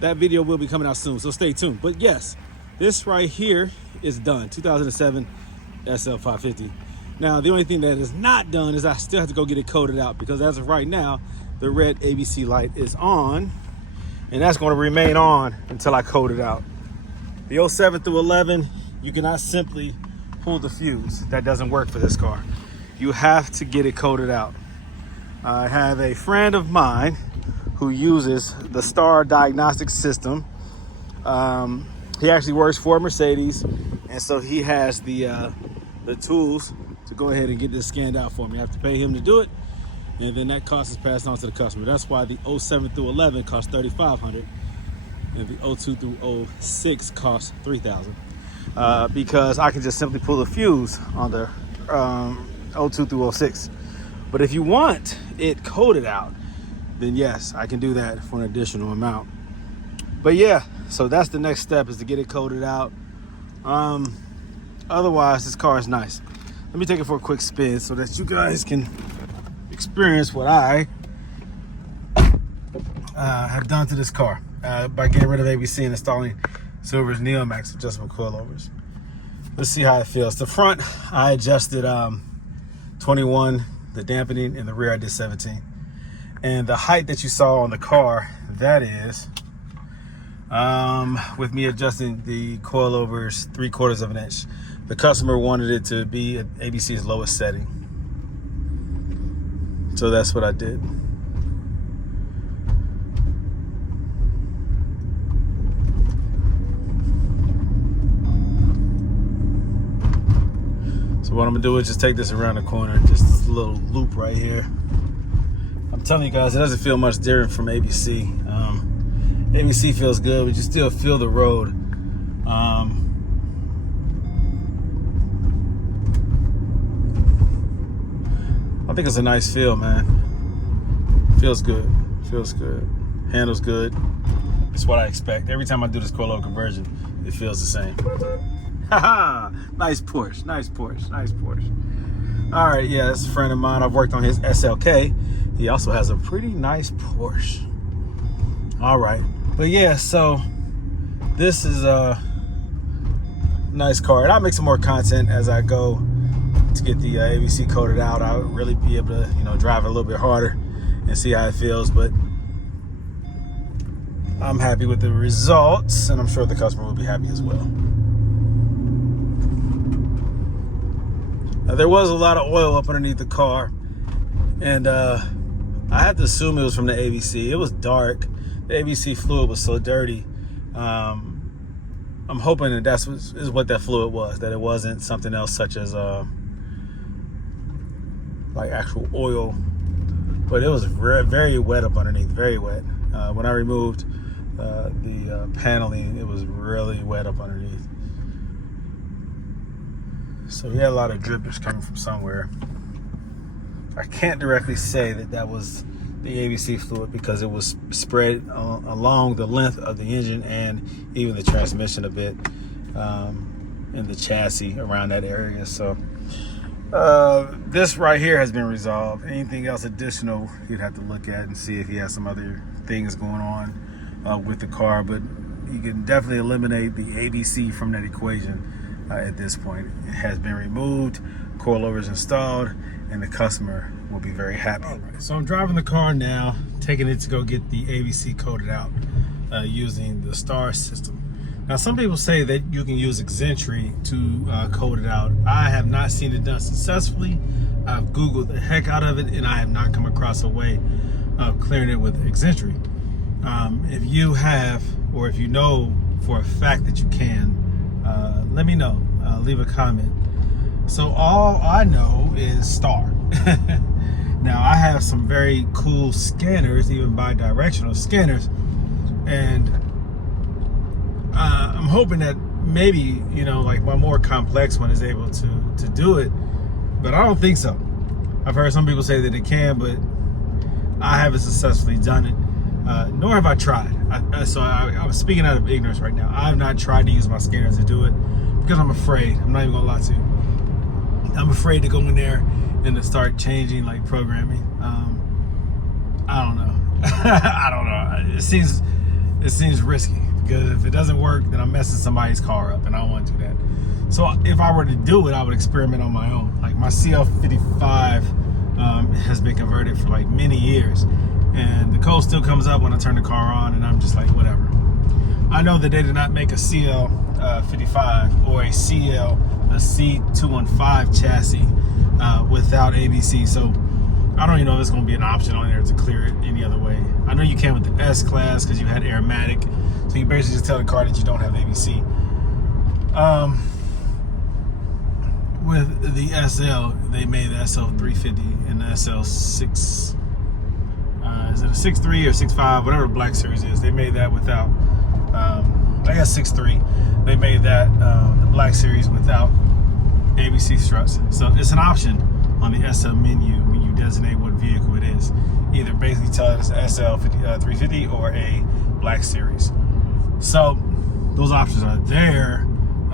that video will be coming out soon, so stay tuned. But yes, this right here is done. 2007 SL550. Now, the only thing that is not done is I still have to go get it coated out, because as of right now, the red ABC light is on, and that's going to remain on until I coat it out. The 07 through 11, you cannot simply pull the fuse. That doesn't work for this car. You have to get it coated out. I have a friend of mine who uses the Star diagnostic system. He actually works for Mercedes, and so he has the tools to go ahead and get this scanned out for me. I have to pay him to do it, and then that cost is passed on to the customer. That's why the 07 through 11 costs $3,500, and the 02 through 06 costs $3,000. Because I can just simply pull the fuse on the 02 through 06. But if you want it coded out, then yes, I can do that for an additional amount. But yeah, so that's the next step, is to get it coded out. Otherwise, this car is nice. Let me take it for a quick spin so that you guys can experience what I have done to this car by getting rid of ABC and installing Silver's Neomax adjustable coilovers. Let's see how it feels. The front, I adjusted 21, the dampening, and the rear I did 17. And the height that you saw on the car, that is with me adjusting the coilovers 3/4 of an inch. The customer wanted it to be at ABC's lowest setting, so that's what I did. So what I'm gonna do is just take this around the corner, just this little loop right here. I'm telling you guys, it doesn't feel much different from ABC. ABC feels good, but you still feel the road. I think it's a nice feel, man. Feels good. Feels good. Handles good. It's what I expect. Every time I do this coilover conversion, it feels the same. Haha! Nice Porsche. Nice Porsche. Nice Porsche. All right, yeah, that's a friend of mine. I've worked on his SLK. He also has a pretty nice Porsche. All right. But yeah, so this is a nice car. And I'll make some more content as I go to get the ABC coded out. I'll really be able to, drive it a little bit harder and see how it feels. But I'm happy with the results, and I'm sure the customer will be happy as well. Now, there was a lot of oil up underneath the car, and I had to assume it was from the ABC. It was dark. The ABC fluid was so dirty. I'm hoping that that's what that fluid was, that it wasn't something else such as like actual oil. But it was very wet up underneath, very wet. When I removed the paneling, it was really wet up underneath. So he had a lot of drippage coming from somewhere. I can't directly say that was the ABC fluid because it was spread along the length of the engine and even the transmission a bit in the chassis around that area. So this right here has been resolved. Anything else additional, you'd have to look at and see if he has some other things going on with the car. But you can definitely eliminate the ABC from that equation at this point. It has been removed, coilovers installed, and the customer will be very happy. All right, so I'm driving the car now, taking it to go get the ABC coded out using the STAR system. Now, some people say that you can use Exentry to code it out. I have not seen it done successfully. I've Googled the heck out of it, and I have not come across a way of clearing it with Exentry. If you have, or if you know for a fact that you can, let me know. Leave a comment. So all I know is STAR. Now, I have some very cool scanners, even bi-directional scanners, and I'm hoping that maybe, like my more complex one is able to do it, but I don't think so. I've heard some people say that it can, but I haven't successfully done it, nor have I tried. So I'm speaking out of ignorance right now. I have not tried to use my scanners to do it because I'm afraid. I'm not even gonna lie to you. I'm afraid to go in there and to start changing, like, programming. I don't know. I don't know. It seems risky, because if it doesn't work, then I'm messing somebody's car up, and I don't want to do that. So if I were to do it, I would experiment on my own. Like, my CL55 has been converted for like many years, and the code still comes up when I turn the car on, and I'm just like, whatever. I know that they did not make a CL55 or a C215 chassis without ABC, so I don't even know if there's going to be an option on there to clear it any other way. I know you can with the S-Class because you had aromatic, So you basically just tell the car that you don't have ABC. With the SL, they made the SL350 and the SL6. Is it a 6.3 or 6.5, whatever the Black Series is? They made that without. I guess 6.3. They made that the Black Series without ABC struts. So it's an option on the SL menu when you designate what vehicle it is. Either basically tell it it's SL350 or a Black Series. So those options are there.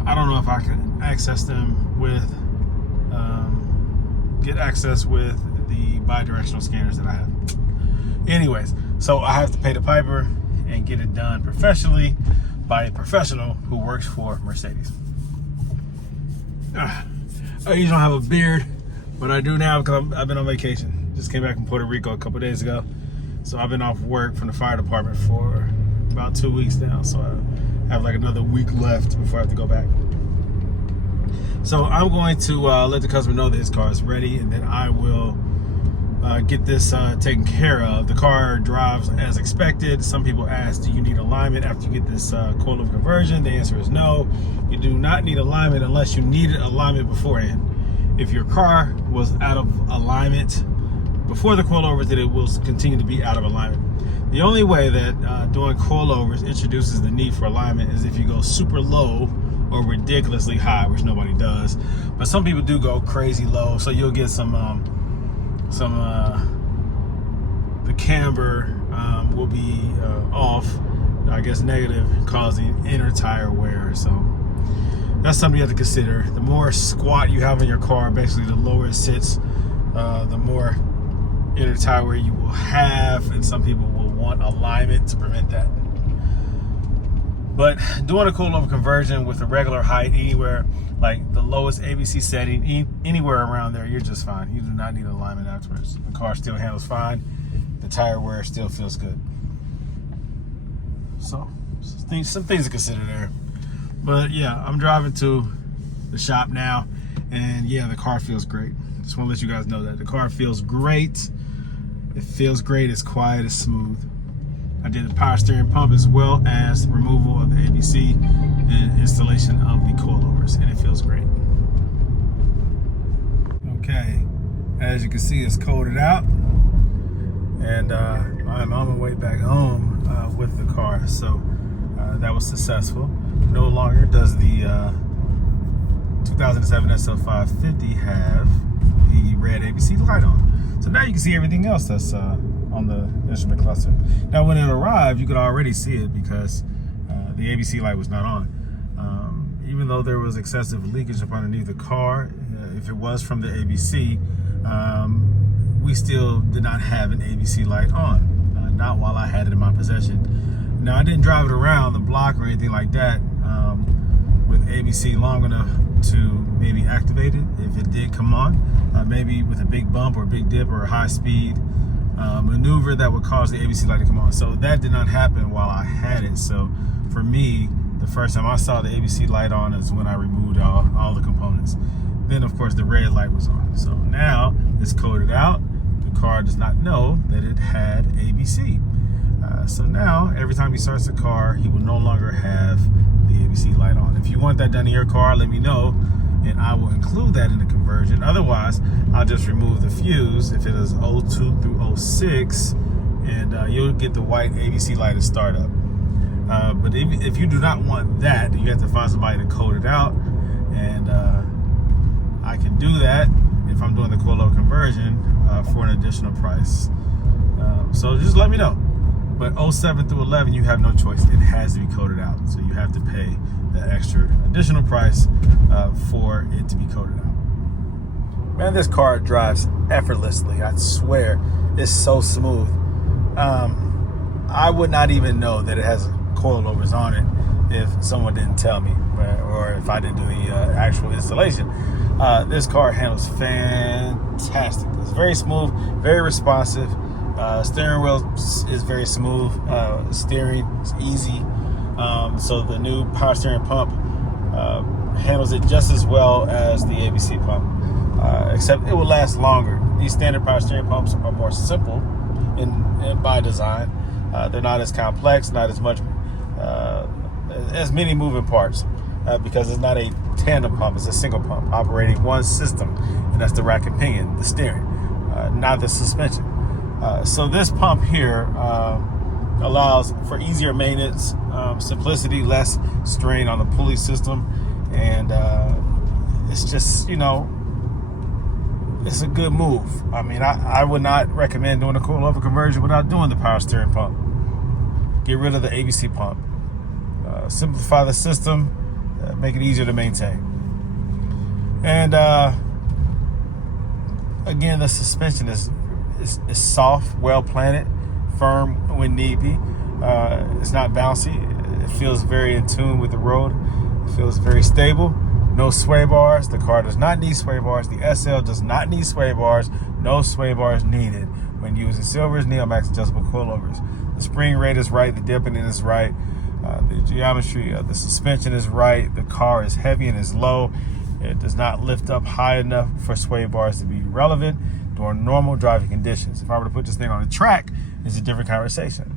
I don't know if I can access them with, get access with the bi-directional scanners that I have. Anyways, so I have to pay the piper and get it done professionally by a professional who works for Mercedes. I usually don't have a beard, but I do now because I've been on vacation. Just came back from Puerto Rico a couple days ago. So I've been off work from the fire department for about 2 weeks now. So I have like another week left before I have to go back. So I'm going to let the customer know that his car is ready, and then I will get this taken care of. The car drives as expected. Some people ask, do you need alignment after you get this coilover conversion? The answer is no. You do not need alignment unless you needed alignment beforehand. If your car was out of alignment before the coilover, then it will continue to be out of alignment. The only way that doing coilovers introduces the need for alignment is if you go super low or ridiculously high, which nobody does. But some people do go crazy low, so you'll get the camber will be off, I guess negative, causing inner tire wear. So that's something you have to consider. The more squat you have in your car, basically the lower it sits, the more inner tire wear you will have, and some people will want alignment to prevent that. But doing a coilover conversion with a regular height anywhere, like the lowest ABC setting, anywhere around there, you're just fine. You do not need alignment afterwards. The car still handles fine. The tire wear still feels good. So, some things to consider there. But yeah, I'm driving to the shop now, and yeah, the car feels great. Just want to let you guys know that the car feels great. It feels great. It's quiet. It's smooth. I did the power steering pump as well as removal of the ABC and installation of the coilovers, and it feels great. Okay, as you can see, it's coated out, and I'm on my way back home with the car, so that was successful. No longer does the 2007 SL550 have the red ABC light on, so now you can see everything else that's on the instrument cluster. Now when it arrived, you could already see it because the ABC light was not on. Even though there was excessive leakage up underneath the car, if it was from the ABC, we still did not have an ABC light on, not while I had it in my possession. Now I didn't drive it around the block or anything like that with ABC long enough to maybe activate it if it did come on, maybe with a big bump or a big dip or a high speed maneuver that would cause the ABC light to come on. So that did not happen while I had it. So for me, the first time I saw the ABC light on is when I removed all the components. Then of course the red light was on. So now it's coded out. The car does not know that it had ABC. So now every time he starts the car, he will no longer have the ABC light on. If you want that done in your car, let me know, and I will include that in the conversion. Otherwise, I'll just remove the fuse if it is 02 through 06, and you'll get the white ABC light at startup. But if you do not want that, then you have to find somebody to code it out, and I can do that if I'm doing the coilover conversion for an additional price. So just let me know. But 07 through 11, you have no choice. It has to be coded out. So you have to pay the extra additional price for it to be coded out. Man, this car drives effortlessly. I swear, it's so smooth. I would not even know that it has coilovers on it if someone didn't tell me, or if I didn't do the actual installation. This car handles fantastic. It's very smooth, very responsive. Steering wheel is very smooth. Steering is easy. So the new power steering pump handles it just as well as the ABC pump, except it will last longer. These standard power steering pumps are more simple in by design. They're not as complex, not as much has many moving parts because it's not a tandem pump, it's a single pump operating one system, and that's the rack and pinion, the steering, not the suspension. So this pump here allows for easier maintenance, simplicity, less strain on the pulley system, and it's just, you know, it's a good move. I mean, I would not recommend doing a coilover conversion without doing the power steering pump. Get rid of the ABC pump. Simplify the system, make it easier to maintain. And again, the suspension is soft, well planted, firm when need be. It's not bouncy. It feels very in tune with the road. It feels very stable. No sway bars. The car does not need sway bars. The SL does not need sway bars. No sway bars needed when using Silver's Neomax adjustable coilovers. The spring rate is right. The dipping is right. The geometry of the suspension is right. The car is heavy and is low. It does not lift up high enough for sway bars to be relevant during normal driving conditions. If I were to put this thing on a track, it's a different conversation.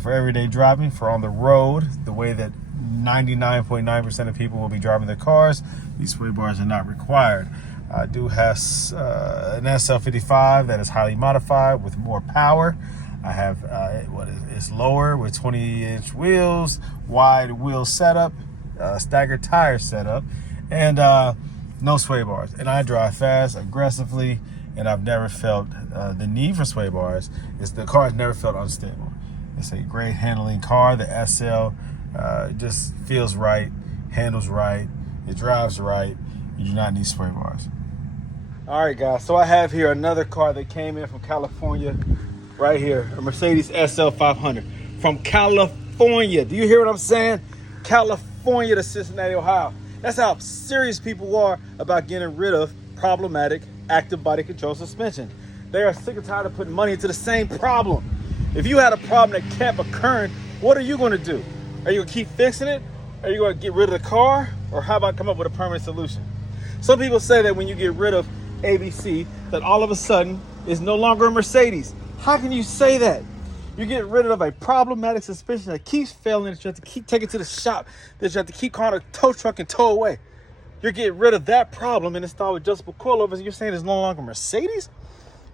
For everyday driving, for on the road, the way that 99.9% of people will be driving their cars, these sway bars are not required. I do have an SL550 that is highly modified with more power. I have it's lower with 20-inch wheels, wide wheel setup, staggered tire setup, and no sway bars. And I drive fast, aggressively, and I've never felt the need for sway bars. The car has never felt unstable. It's a great handling car. The SL just feels right, handles right, it drives right. You do not need sway bars. All right, guys, so I have here another car that came in from California, right here, a Mercedes SL500 from California. Do you hear what I'm saying? California to Cincinnati, Ohio. That's how serious people are about getting rid of problematic active body control suspension. They are sick and tired of putting money into the same problem. If you had a problem that kept occurring, what are you going to do? Are you going to keep fixing it? Are you going to get rid of the car? Or how about come up with a permanent solution? Some people say that when you get rid of ABC, that all of a sudden is no longer a Mercedes. How can you say that? You get rid of a problematic suspension that keeps failing, that you have to keep taking to the shop, that you have to keep calling a tow truck and tow away. You're getting rid of that problem and install adjustable coilovers, and you're saying it's no longer Mercedes?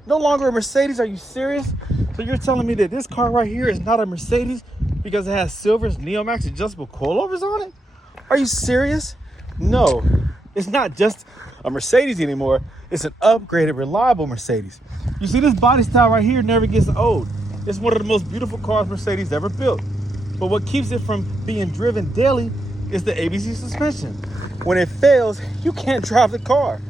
No longer a Mercedes? Are you serious? So you're telling me that this car right here is not a Mercedes because it has Silver's Neomax adjustable coilovers on it? Are you serious? No, it's not just a Mercedes anymore. It's an upgraded, reliable Mercedes. You see, this body style right here never gets old. It's one of the most beautiful cars Mercedes ever built. But what keeps it from being driven daily is the ABC suspension. When it fails, you can't drive the car.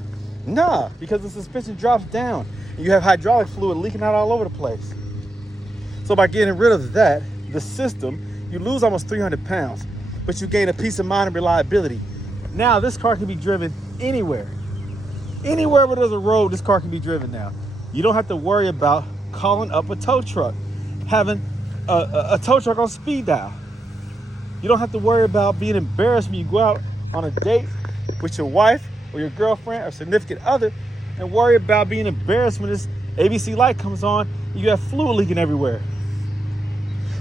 Nah, because the suspension drops down and you have hydraulic fluid leaking out all over the place. So by getting rid of that, the system, you lose almost 300 pounds, but you gain a peace of mind and reliability. Now this car can be driven anywhere. Anywhere where there's a road, this car can be driven now. You don't have to worry about calling up a tow truck, having a tow truck on speed dial. You don't have to worry about being embarrassed when you go out on a date with your wife or your girlfriend or significant other and worry about being embarrassed when this ABC light comes on and you have fluid leaking everywhere.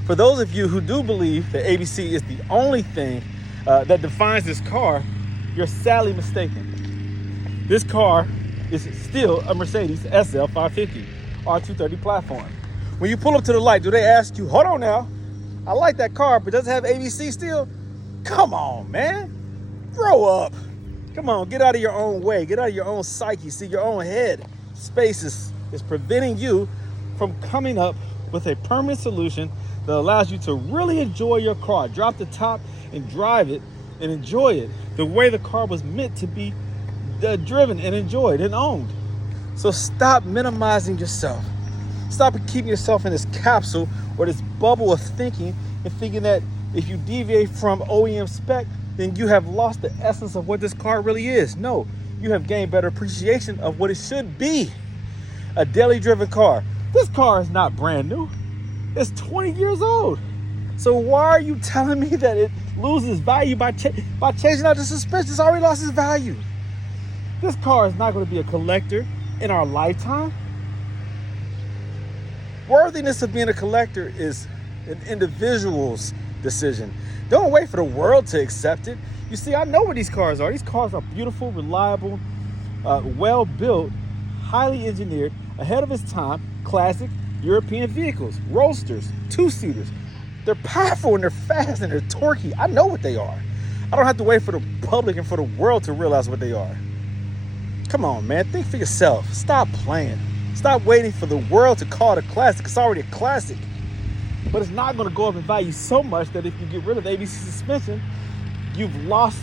For those of you who do believe that ABC is the only thing that defines this car, you're sadly mistaken. This car is still a Mercedes SL550 R230 platform. When you pull up to the light, do they ask you, hold on now, I like that car, but does it have ABC still? Come on, man. Grow up. Come on, get out of your own way. Get out of your own psyche. See, your own head space is preventing you from coming up with a permanent solution that allows you to really enjoy your car. Drop the top and drive it and enjoy it the way the car was meant to be driven and enjoyed and owned. So stop minimizing yourself. Stop keeping yourself in this capsule or this bubble of thinking and thinking that if you deviate from OEM spec, then you have lost the essence of what this car really is. No, you have gained better appreciation of what it should be. A daily driven car. This car is not brand new. It's 20 years old. So why are you telling me that it loses value by changing out the suspension? It's already lost its value. This car is not going to be a collector in our lifetime. Worthiness of being a collector is an individual's decision. Don't wait for the world to accept it. You see, I know what these cars are. These cars are beautiful, reliable, well-built, highly engineered, ahead of its time, classic European vehicles, roadsters, two-seaters. They're powerful and they're fast and they're torquey. I know what they are. I don't have to wait for the public and for the world to realize what they are. Come on, man. Think for yourself. Stop playing. Stop waiting for the world to call it a classic. It's already a classic. But it's not going to go up in value so much that if you get rid of the ABC suspension, you've lost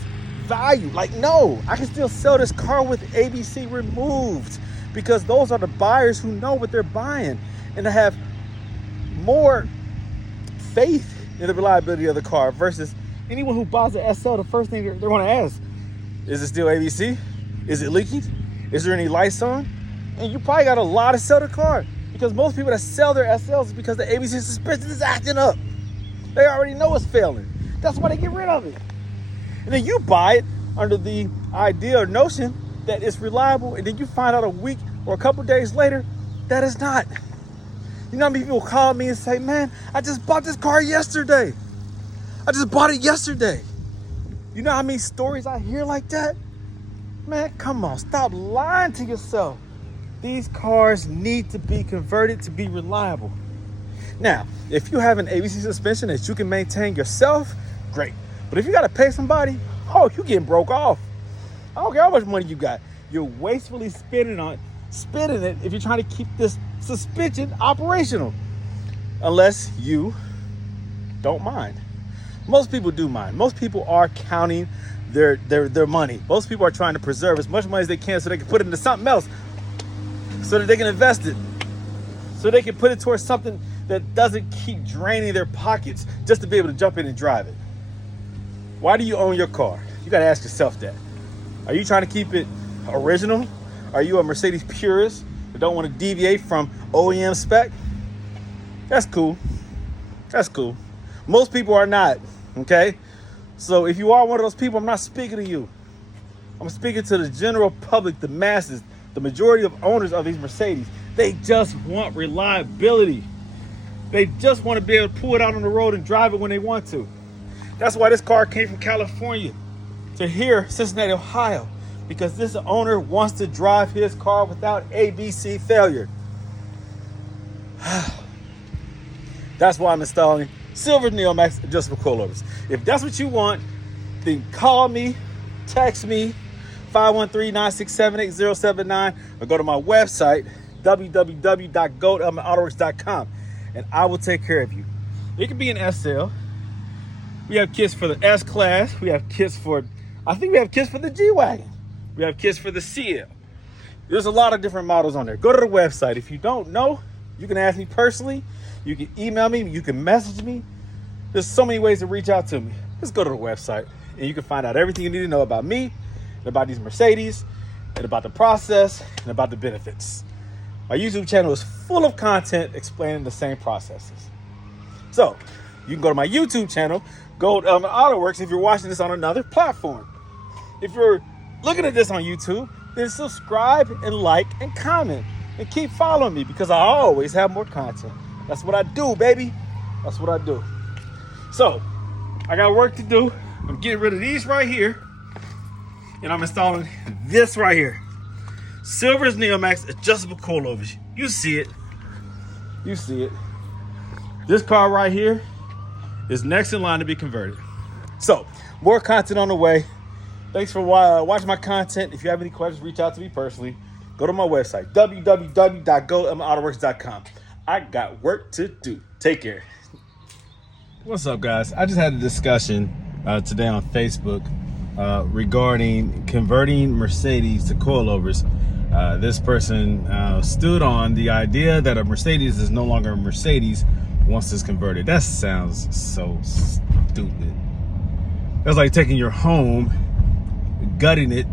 value. Like, no, I can still sell this car with ABC removed because those are the buyers who know what they're buying and to have more faith in the reliability of the car versus anyone who buys an SL. The first thing they're going to ask, is it still ABC? Is it leaking? Is there any lights on? And you probably got a lot to sell the car because most people that sell their SLs is because the ABC suspension is acting up. They already know it's failing. That's why they get rid of it. And then you buy it under the idea or notion that it's reliable, and then you find out a week or a couple days later that it's not. You know how many people call me and say, man, I just bought this car yesterday. I just bought it yesterday. You know how many stories I hear like that? Man, come on, stop lying to yourself. These cars need to be converted to be reliable. Now, if you have an ABC suspension that you can maintain yourself, great. But if you got to pay somebody, oh, you're getting broke off. I don't care how much money you got. You're wastefully spending it if you're trying to keep this suspension operational. Unless you don't mind. Most people do mind. Most people are counting their money. Most people are trying to preserve as much money as they can so they can put it into something else, so that they can invest it, so they can put it towards something that doesn't keep draining their pockets just to be able to jump in and drive it. Why do you own your car? You got to ask yourself that. Are you trying to keep it original? Are you a Mercedes purist that don't want to deviate from OEM spec? That's cool. That's cool. Most people are not, okay? So if you are one of those people, I'm not speaking to you. I'm speaking to the general public, the masses, the majority of owners of these Mercedes. They just want reliability. They just want to be able to pull it out on the road and drive it when they want to. That's why this car came from California to here, Cincinnati, Ohio, because this owner wants to drive his car without ABC failure. That's why I'm installing silver Neomax adjustable coilovers. If that's what you want, then call me, text me, 513-967-8079, or go to my website, www.goatautoworks.com, and I will take care of you. It could be an SL. We have kits for the S-Class. We have kits for, I think we have kits for the G-Wagon. We have kits for the CL. There's a lot of different models on there. Go to the website. If you don't know, you can ask me personally. You can email me. You can message me. There's so many ways to reach out to me. Just go to the website, and you can find out everything you need to know about me, and about these Mercedes, and about the process, and about the benefits. My YouTube channel is full of content explaining the same processes. So you can go to my YouTube channel, go to Autoworks if you're watching this on another platform. If you're looking at this on YouTube, then subscribe and like and comment and keep following me because I always have more content. That's what I do, baby. That's what I do. So I got work to do. I'm getting rid of these right here, and I'm installing this right here. Silver's Neomax adjustable coilovers. You see it. You see it. This car right here is next in line to be converted. So more content on the way. Thanks for watching my content. If you have any questions, reach out to me personally. Go to my website, www.goatautoworks.com. I got work to do. Take care. What's up, guys? I just had a discussion today on Facebook regarding converting Mercedes to coilovers. This person stood on the idea that a Mercedes is no longer a Mercedes once it's converted. That sounds so stupid. That's like taking your home, gutting it,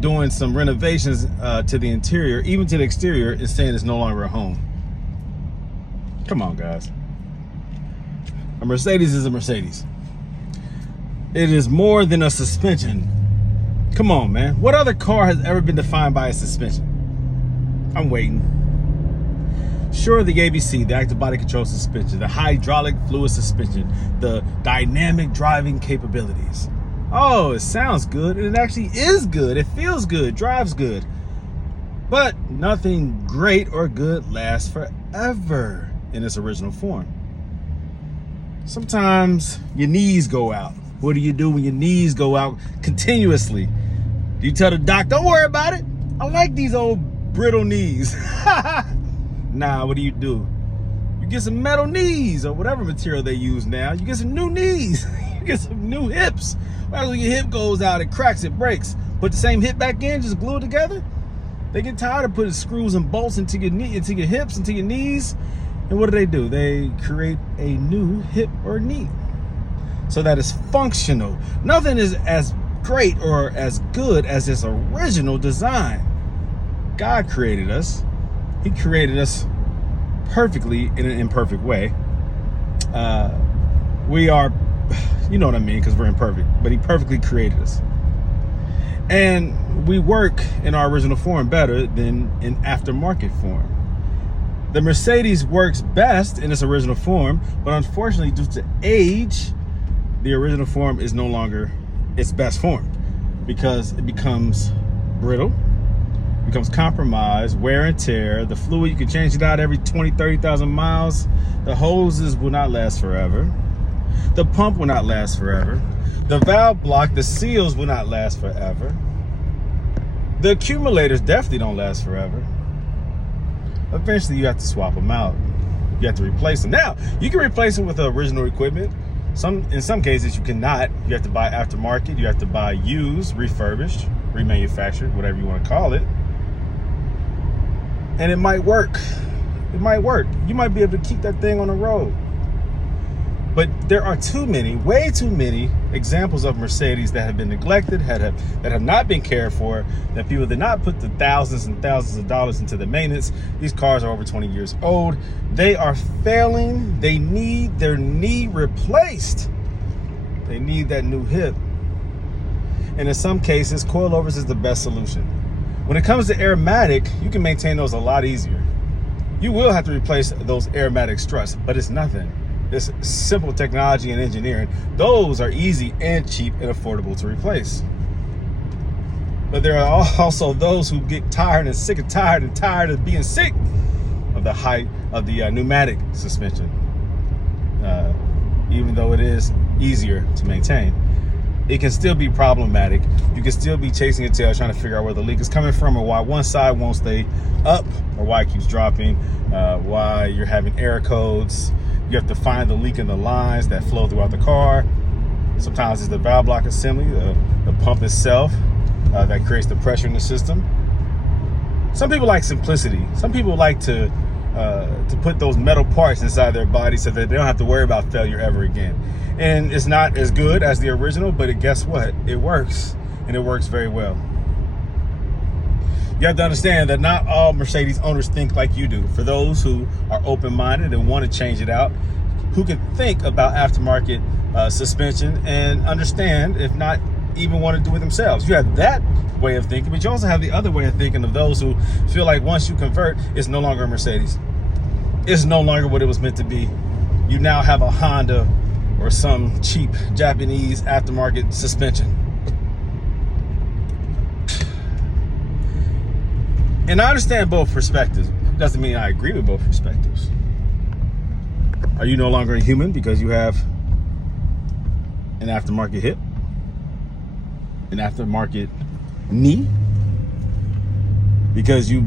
doing some renovations to the interior, even to the exterior, and saying it's no longer a home. Come on, guys. A Mercedes is a Mercedes. It is more than a suspension. Come on, man. What other car has ever been defined by a suspension? I'm waiting. Sure, the ABC, the active body control suspension, the hydraulic fluid suspension, the dynamic driving capabilities. Oh, it sounds good, and it actually is good. It feels good, drives good. But nothing great or good lasts forever in its original form. Sometimes your knees go out. What do you do when your knees go out continuously? Do you tell the doc, don't worry about it? I like these old brittle knees. Nah, what do? You get some metal knees or whatever material they use now. You get some new knees. You get some new hips. When your hip goes out, it cracks, it breaks. Put the same hip back in, just glue it together. They get tired of putting screws and bolts into your knee, into your hips, into your knees. And what do? They create a new hip or knee so that it's functional. Nothing is as great or as good as its original design. God created us. He created us perfectly in an imperfect way. We are, you know what I mean, because we're imperfect, but he perfectly created us. And we work in our original form better than in aftermarket form. The Mercedes works best in its original form, but unfortunately, due to age, the original form is no longer its best form because it becomes brittle, becomes compromised, wear and tear. The fluid, you can change it out every 20, 30,000 miles. The hoses will not last forever. The pump will not last forever. The valve block, the seals will not last forever. The accumulators definitely don't last forever. Eventually, you have to swap them out. You have to replace them. Now, you can replace them with the original equipment. In some cases, you cannot. You have to buy aftermarket. You have to buy used, refurbished, remanufactured, whatever you want to call it. And it might work. It might work. You might be able to keep that thing on the road. But there are too many, way too many examples of Mercedes that have been neglected, that have not been cared for, that people did not put the thousands and thousands of dollars into the maintenance. These cars are over 20 years old. They are failing. They need their knee replaced. They need that new hip. And in some cases, coilovers is the best solution. When it comes to aromatic, you can maintain those a lot easier. You will have to replace those aromatic struts, but it's nothing. It's simple technology and engineering. Those are easy and cheap and affordable to replace. But there are also those who get tired and sick and tired of being sick of the height of the pneumatic suspension. Even though it is easier to maintain, it can still be problematic. You can still be chasing your tail trying to figure out where the leak is coming from, or why one side won't stay up, or why it keeps dropping, why you're having error codes. You have to find the leak in the lines that flow throughout the car. Sometimes it's the valve block assembly, the pump itself that creates the pressure in the system. Some people like simplicity. Some people like to put those metal parts inside their body so that they don't have to worry about failure ever again. And it's not as good as the original, but guess what? It works, and it works very well. You have to understand that not all Mercedes owners think like you do. For those who are open-minded and want to change it out, who can think about aftermarket suspension and understand, if not even want to do it themselves. You have that way of thinking, but you also have the other way of thinking of those who feel like once you convert, it's no longer a Mercedes. It's no longer what it was meant to be. You now have a Honda or some cheap Japanese aftermarket suspension. And I understand both perspectives. Doesn't mean I agree with both perspectives. Are you no longer a human because you have an aftermarket hip, an aftermarket knee, because you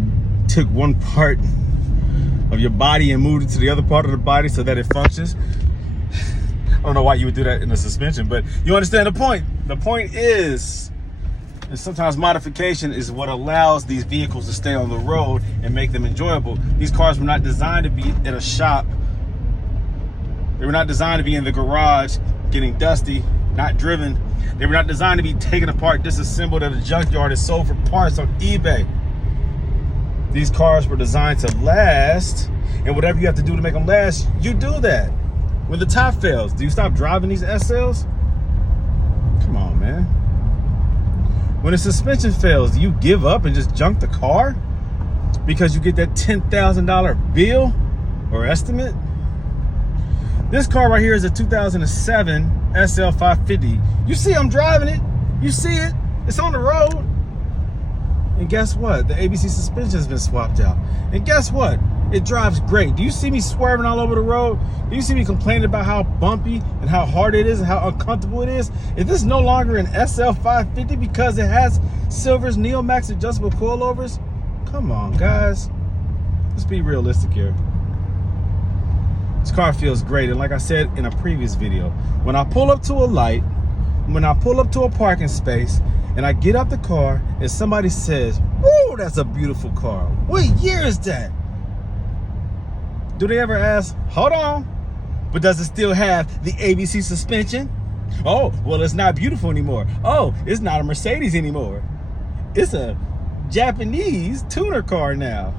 took one part of your body and moved it to the other part of the body so that it functions? I don't know why you would do that in a suspension, but you understand the point. The point is, and sometimes modification is what allows these vehicles to stay on the road and make them enjoyable. These cars were not designed to be in a shop. They were not designed to be in the garage getting dusty, not driven. They were not designed to be taken apart, disassembled at a junkyard and sold for parts on eBay. These cars were designed to last, and whatever you have to do to make them last, you do that. When the top fails, do you stop driving these SLs? Come on, man. When the suspension fails, do you give up and just junk the car? because you get that $10,000 bill or estimate. This car right here is a 2007 SL550. You see I'm driving it. You see it. It's on the road. And guess what? The ABC suspension has been swapped out. And guess what? It drives great. Do you see me swerving all over the road? Do you see me complaining about how bumpy and how hard it is and how uncomfortable it is? Is this no longer an SL550 because it has Silver's Neomax adjustable coilovers? Come on, guys. Let's be realistic here. This car feels great. And like I said in a previous video, when I pull up to a light, when I pull up to a parking space, and I get out the car and somebody says, "Whoa, that's a beautiful car. What year is that?" Do they ever ask, "Hold on, but does it still have the ABC suspension?" "Oh, well, it's not beautiful anymore." "Oh, it's not a Mercedes anymore. It's a Japanese tuner car now."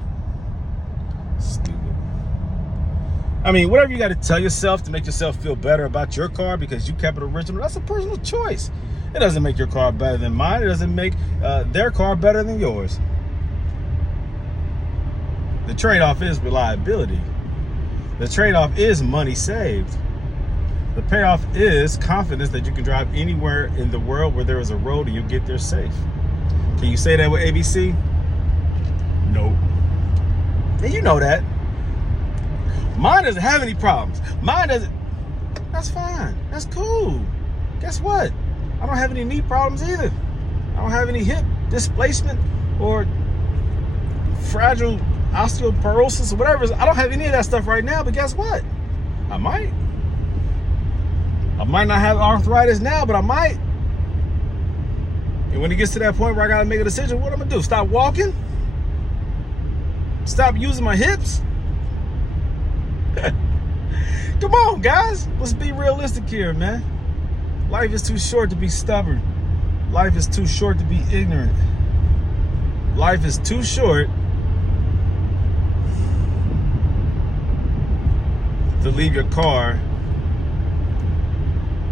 Stupid. I mean, whatever you got to tell yourself to make yourself feel better about your car because you kept it original, that's a personal choice. It doesn't make your car better than mine. It doesn't make their car better than yours. The trade-off is reliability. The trade-off is money saved. The payoff is confidence that you can drive anywhere in the world where there is a road and you get there safe. Can you say that with ABC? Nope. And you know that. Mine doesn't have any problems. Mine doesn't. That's fine. That's cool. Guess what? I don't have any knee problems either. I don't have any hip displacement or fragile osteoporosis or whatever. I don't have any of that stuff right now, but guess what? I might. I might not have arthritis now, but I might. And when it gets to that point where I gotta make a decision, what I'm gonna do? Stop walking? Stop using my hips? Come on, guys. Let's be realistic here, man. Life is too short to be stubborn. Life is too short to be ignorant. Life is too short to leave your car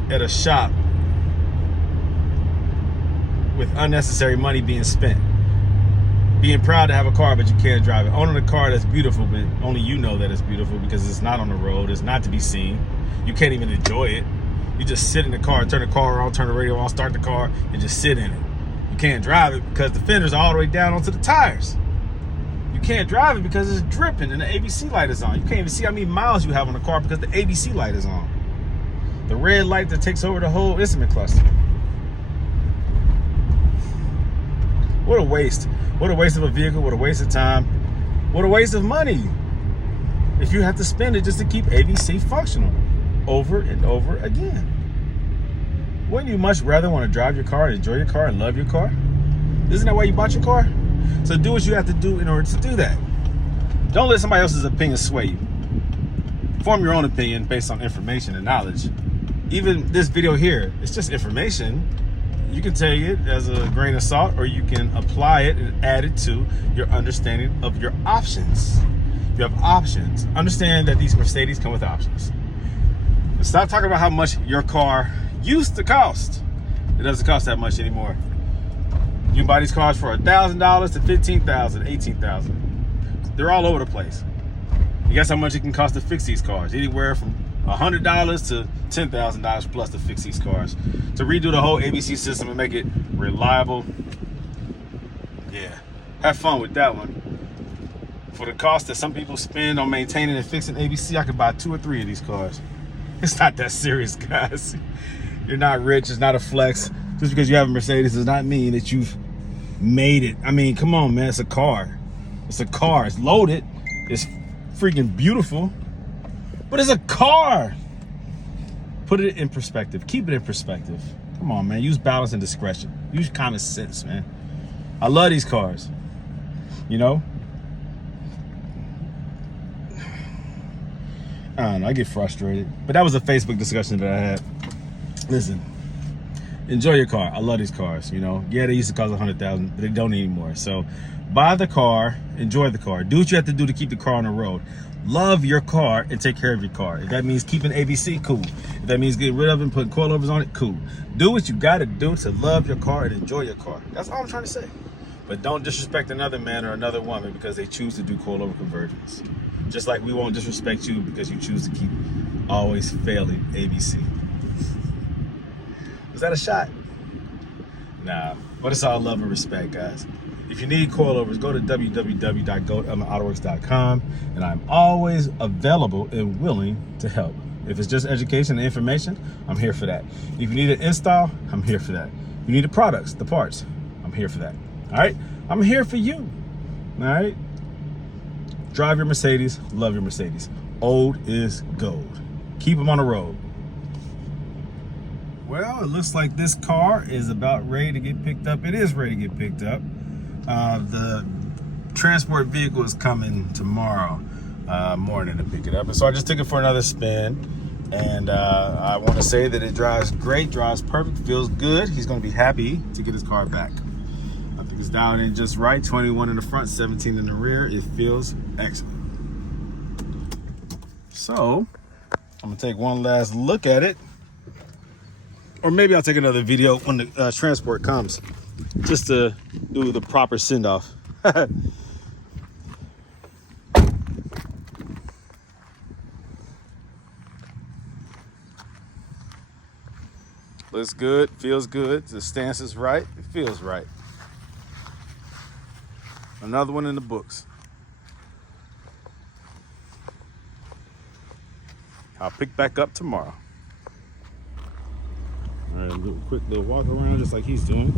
at a shop with unnecessary money being spent. Being proud to have a car, but you can't drive it. Owning a car that's beautiful, but only you know that it's beautiful because it's not on the road. It's not to be seen. You can't even enjoy it. You just sit in the car, turn the car on, turn the radio on, start the car, and just sit in it. You can't drive it because the fenders are all the way down onto the tires. You can't drive it because it's dripping and the ABC light is on. You can't even see how many miles you have on the car because the ABC light is on. The red light that takes over the whole instrument cluster. What a waste. What a waste of a vehicle. What a waste of time. What a waste of money. If you have to spend it just to keep ABC functional over and over again. Wouldn't you much rather want to drive your car and enjoy your car and love your car? Isn't that why you bought your car? So do what you have to do in order to do that. Don't let somebody else's opinion sway you. Form your own opinion based on information and knowledge. Even this video here, it's just information. You can take it as a grain of salt, or you can apply it and add it to your understanding of your options. You have options. Understand that these Mercedes come with options. Stop talking about how much your car used to cost. It doesn't cost that much anymore. You can buy these cars for $1,000 to $15,000, $18,000. They're all over the place. You guess how much it can cost to fix these cars? Anywhere from $100 to $10,000 plus to fix these cars. To redo the whole ABC system and make it reliable. Yeah, have fun with that one. For the cost that some people spend on maintaining and fixing ABC, I could buy 2 or 3 of these cars. It's not that serious, guys. You're not rich, it's not a flex. Just because you have a Mercedes does not mean that you've made it. I mean, come on, man, it's a car. It's a car, it's loaded, it's freaking beautiful, but it's a car. Put it in perspective, keep it in perspective. Come on, man, use balance and discretion. Use common sense, man. I love these cars, you know? I don't know, I get frustrated. But that was a Facebook discussion that I had. Listen, enjoy your car. I love these cars, you know? Yeah, they used to cost $100,000, but they don't anymore. So buy the car, enjoy the car. Do what you have to do to keep the car on the road. Love your car and take care of your car. If that means keeping ABC, cool. If that means getting rid of it and putting coilovers on it, cool. Do what you gotta do to love your car and enjoy your car. That's all I'm trying to say. But don't disrespect another man or another woman because they choose to do coilover conversions. Just like we won't disrespect you because you choose to keep always failing ABC. Was that a shot? Nah, but it's all love and respect, guys. If you need coilovers, go to www.autoworks.com, and I'm always available and willing to help. If it's just education and information, I'm here for that. If you need an install, I'm here for that. If you need the products, the parts, I'm here for that. All right? I'm here for you. All right? Drive your Mercedes, love your Mercedes. Old is gold. Keep them on the road. Well, it looks like this car is about ready to get picked up. It is ready to get picked up. The transport vehicle is coming tomorrow morning to pick it up. And so I just took it for another spin. And I want to say that it drives great, drives perfect, feels good. He's going to be happy to get his car back. I think it's dialed in just right. 21 in the front, 17 in the rear. It feels excellent. So I'm going to take one last look at it. Or maybe I'll take another video when the transport comes, just to do the proper send-off. Looks good, feels good. The stance is right, it feels right. Another one in the books. I'll pick back up tomorrow. All right, a quick little walk around just like he's doing.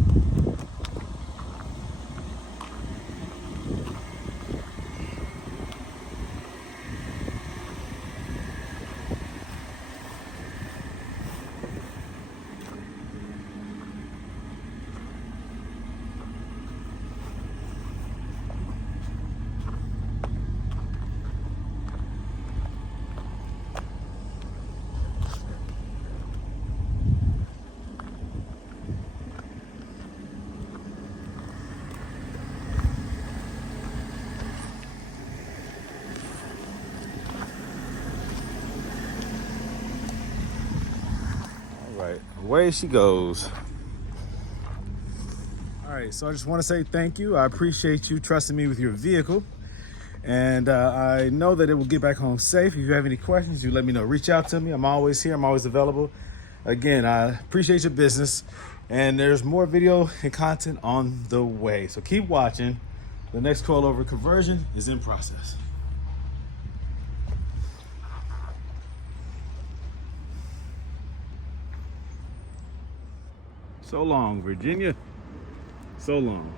Right, away she goes. All right, so I just want to say thank you. I appreciate you trusting me with your vehicle. And I know that it will get back home safe. If you have any questions, you let me know. Reach out to me. I'm always here. I'm always available. Again, I appreciate your business. And there's more video and content on the way. So keep watching. The next coilover conversion is in process. So long, Virginia. So long.